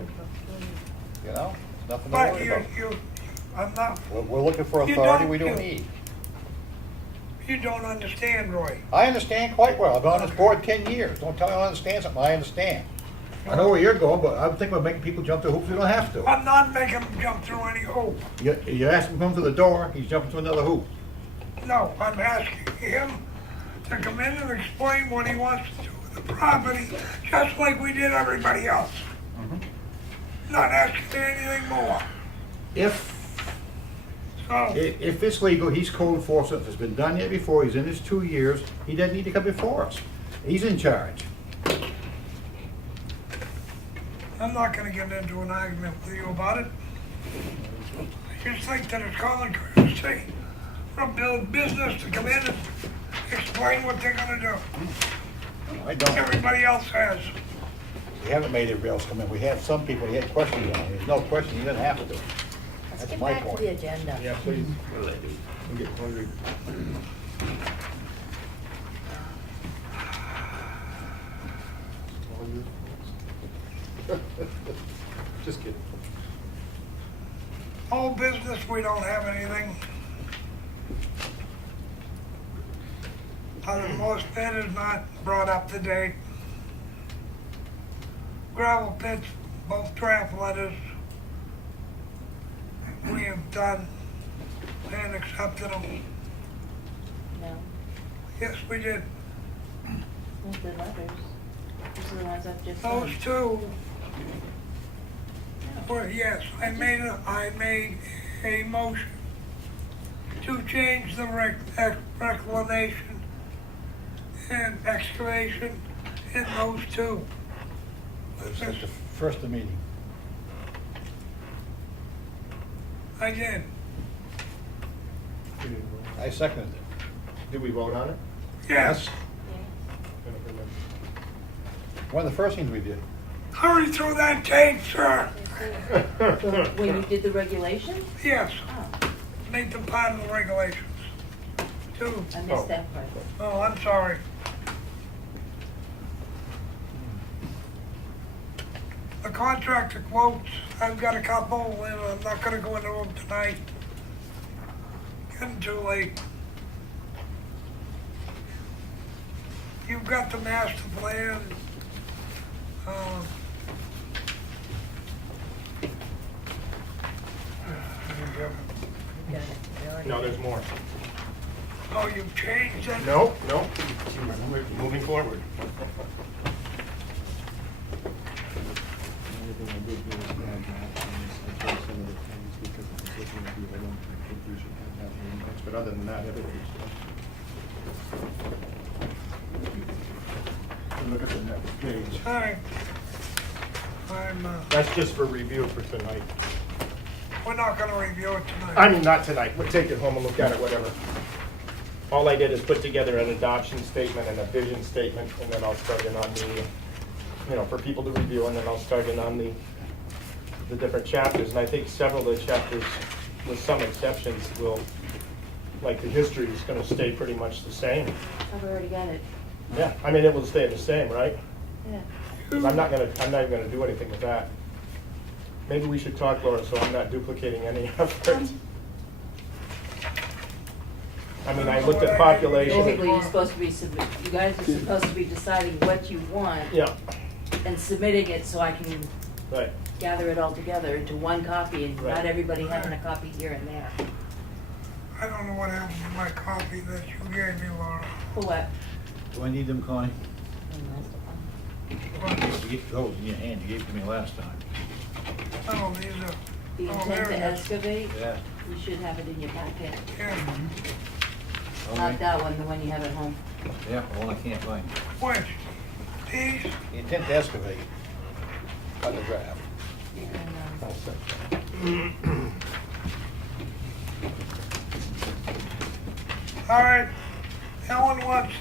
you know, nothing to But worry about. I'm not, We're looking for You authority don't- we don't you- need. you don't understand, Roy. I understand quite well, I've been on this board 10 years, don't tell me I don't understand something, I understand. I know where you're going, but I think we're making people jump through hoops we don't have to. I'm not making him jump through any hoop. You ask him to come to the door, he's jumping through another hoop. No, I'm asking him to come in and explain what he wants to do with the property, just like we did everybody else. Not asking anything more. If So, it's legal, he's code enforcement, if it's been done here before, he's in his 2 years, he doesn't need to come before us. He's in charge. I'm not gonna get into an argument with you about it. I just think that it's common courtesy for a business to come in and explain what they're gonna do. I don't. Everybody else has. We haven't made everybody else come in, we have some people, he had questions on, there's no question, he doesn't have to. Let's That's get my back to point. the agenda. Yeah, please. What did I do? I'm getting hungry. Just kidding. Whole business, we don't have anything. Most pit is not brought up to date. Gravel pits, both draft letters, we have done and accepted them. No, Yes, we did. with the letters. These are the ones I've just Those signed. two were, yes, I made a motion to change the reclamation and excavation in those two. It's at the first of the meeting. I did. We didn't vote. I seconded it. Did we vote on it? Yes, I don't remember. One of the first things we did. hurry through that tape, sir. When you did the regulations? Yes, Oh, make them part of the regulations. Two. I missed that part. Oh, I'm sorry. The contractor quotes, I've got a couple, and I'm not gonna go into them tonight. Getting too late. You've got the master plan. Got it. We already- No, there's more. Oh, you've changed it? No, no, we're moving forward. Everything I did here was bad math, and I told some of the things because it's a slippery field. I don't think we should have that very much, but other than that, everything's good. Look at the next page. All right. That's just for review for tonight. We're not gonna review it tonight. I mean, not tonight, we'll take it home and look at it, whatever. All I did is put together an adoption statement and a vision statement, and then I'll start in on the, for people to review, and then I'll start in on the different chapters. And I think several of the chapters, with some exceptions, will, like the history is gonna stay pretty much the same. I've already got it. Yeah, I mean, it will stay the same, right? Yeah. 'Cause I'm not even gonna do anything with that. Maybe we should talk, Laura, so I'm not duplicating any effort. I mean, I looked at population. Basically, you're supposed to be, you guys are supposed to be deciding what you want Yeah, and submitting it so I can right. gather it all together into one copy and Right. not everybody having a copy here and there. I don't know what happened to my copy that you gave me, Laura. For what? Do I need them, Connie? What? You get those in your hand, you gave to me last time. Oh, these are, The oh, intent there to it is. excavate, Yeah. you should have it in your packet. Yeah, Not that one, the one you have at home. Yeah, well, I can't find it. which? These? The intent to excavate on the draft. All right, Ellen wants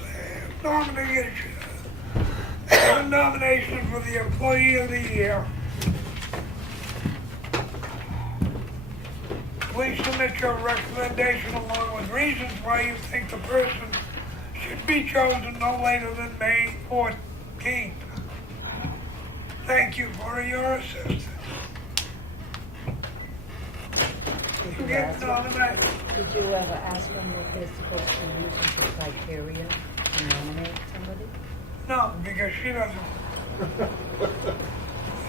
nomination for the Employee of the Year. Please submit your recommendation along with reasons why you think the person should be chosen no later than May 14th. Thank you for your assistance. You get nominated. Did you ever ask them if they're supposed to use some criteria to nominate somebody? No, because she doesn't.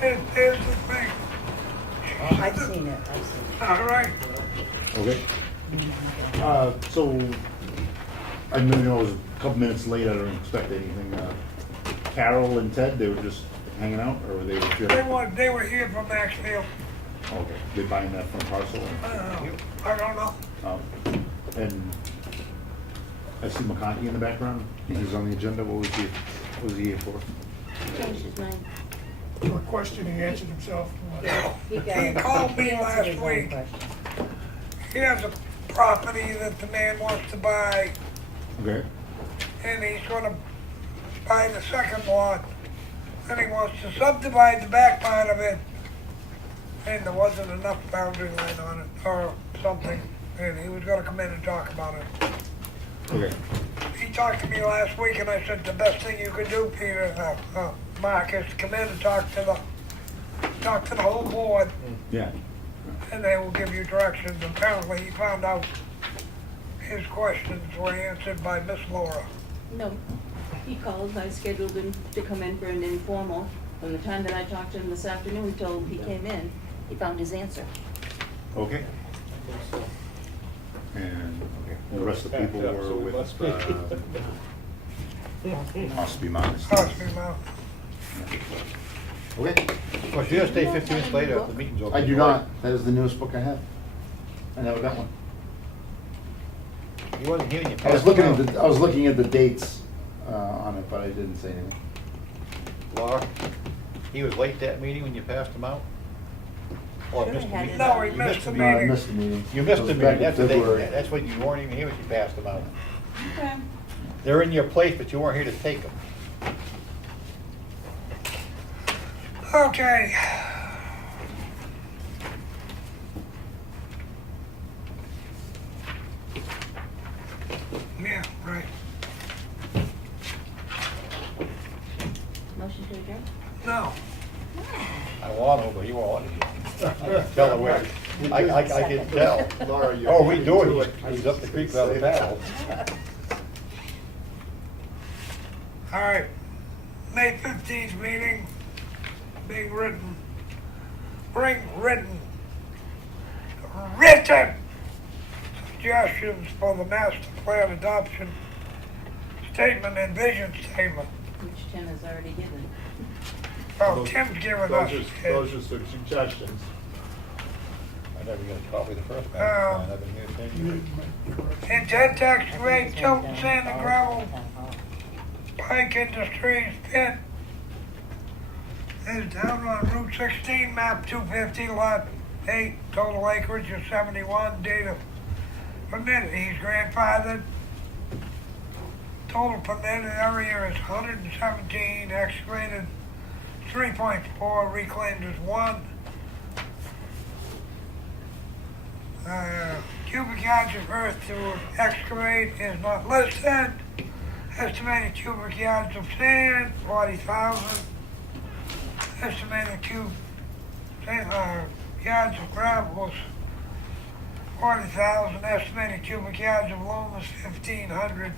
Here's the thing. I've seen it, I've seen it. All right. Okay. So, I know I was a couple minutes late, I don't expect anything. Carol and Ted, they were just hanging out, or were they here? They were here from Maxfield. Okay, they buying that from parcel? I don't know. And I see McConaughey in the background, he's on the agenda, what was he here for? Changed his mind. To a question he answered himself. He He called me answered last his own week. question. He has a property that the man wants to buy, Okay. and he's gonna buy the second lot. Then he wants to subdivide the back part of it, and there wasn't enough boundary line on it, or something, and he was gonna come in and talk about it. Okay. He talked to me last week, and I said, the best thing you could do, Peter, Mark, is to come in and talk to the whole board, Yeah. and they will give you directions. Apparently, he found out his questions were answered by Miss Laura. No, he called, I scheduled him to come in for an informal. From the time that I talked to him this afternoon till he came in, he found his answer. Okay. And the rest of the people were with Ossipee Minus. Ossipee Mountain. Okay. Of course, you gotta stay 15 minutes later after the meeting's over. I do not. That is the newest book I have. I never got one. You wasn't here when you I was passed looking them at out. the, I was looking at the dates on it, but I didn't say anything. Laura, he was late that meeting when you passed him out? Or Should've missed the had meeting? it No, he on. missed the No, I meeting. missed the meeting. You missed It the was back meeting, in that's the February. day, that's what you weren't even here when you passed them out. Okay. They're in your place, but you weren't here to take them. Okay. Yeah, right. Motion to adjourn? No. I want to, but he won't. I can tell the way. I can tell. Laura, you're Oh, we beating do to it. He's up the creek without a paddle. All right. May 15th meeting, being written. Bring written suggestions for the master plan adoption statement and vision statement. Which Tim has already given. Well, Tim's given us his. Those are some suggestions. never got a copy of the first master plan, I've been here 10 years. Intent to excavate, tilt, sand and gravel, Pike Industries pit is down on Route 16, map 250, lot 8, total acreage of 71, date of permit, he's grandfathered. Total permitted area is 117, excavated 3.4, reclaimed is 1. Cubic yards of earth to excavate is not listed. Estimated cubic yards of sand, 40,000. Estimated yards of gravel is 40,000. Estimated cubic yards of loam is 1,500.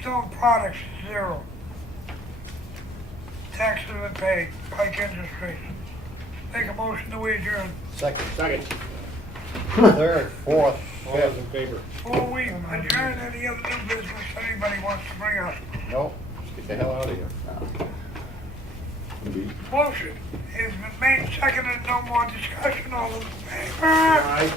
Stone products, 0. Taxes have been paid, Pike Industries. Make a motion to adjourn. Second. Third, fourth, All those fifth, in favor? Before we adjourn, any other new business anybody wants to bring up? no, let's get the hell out of here. Motion has been made, seconded, no more discussion, all those in favor? Aye.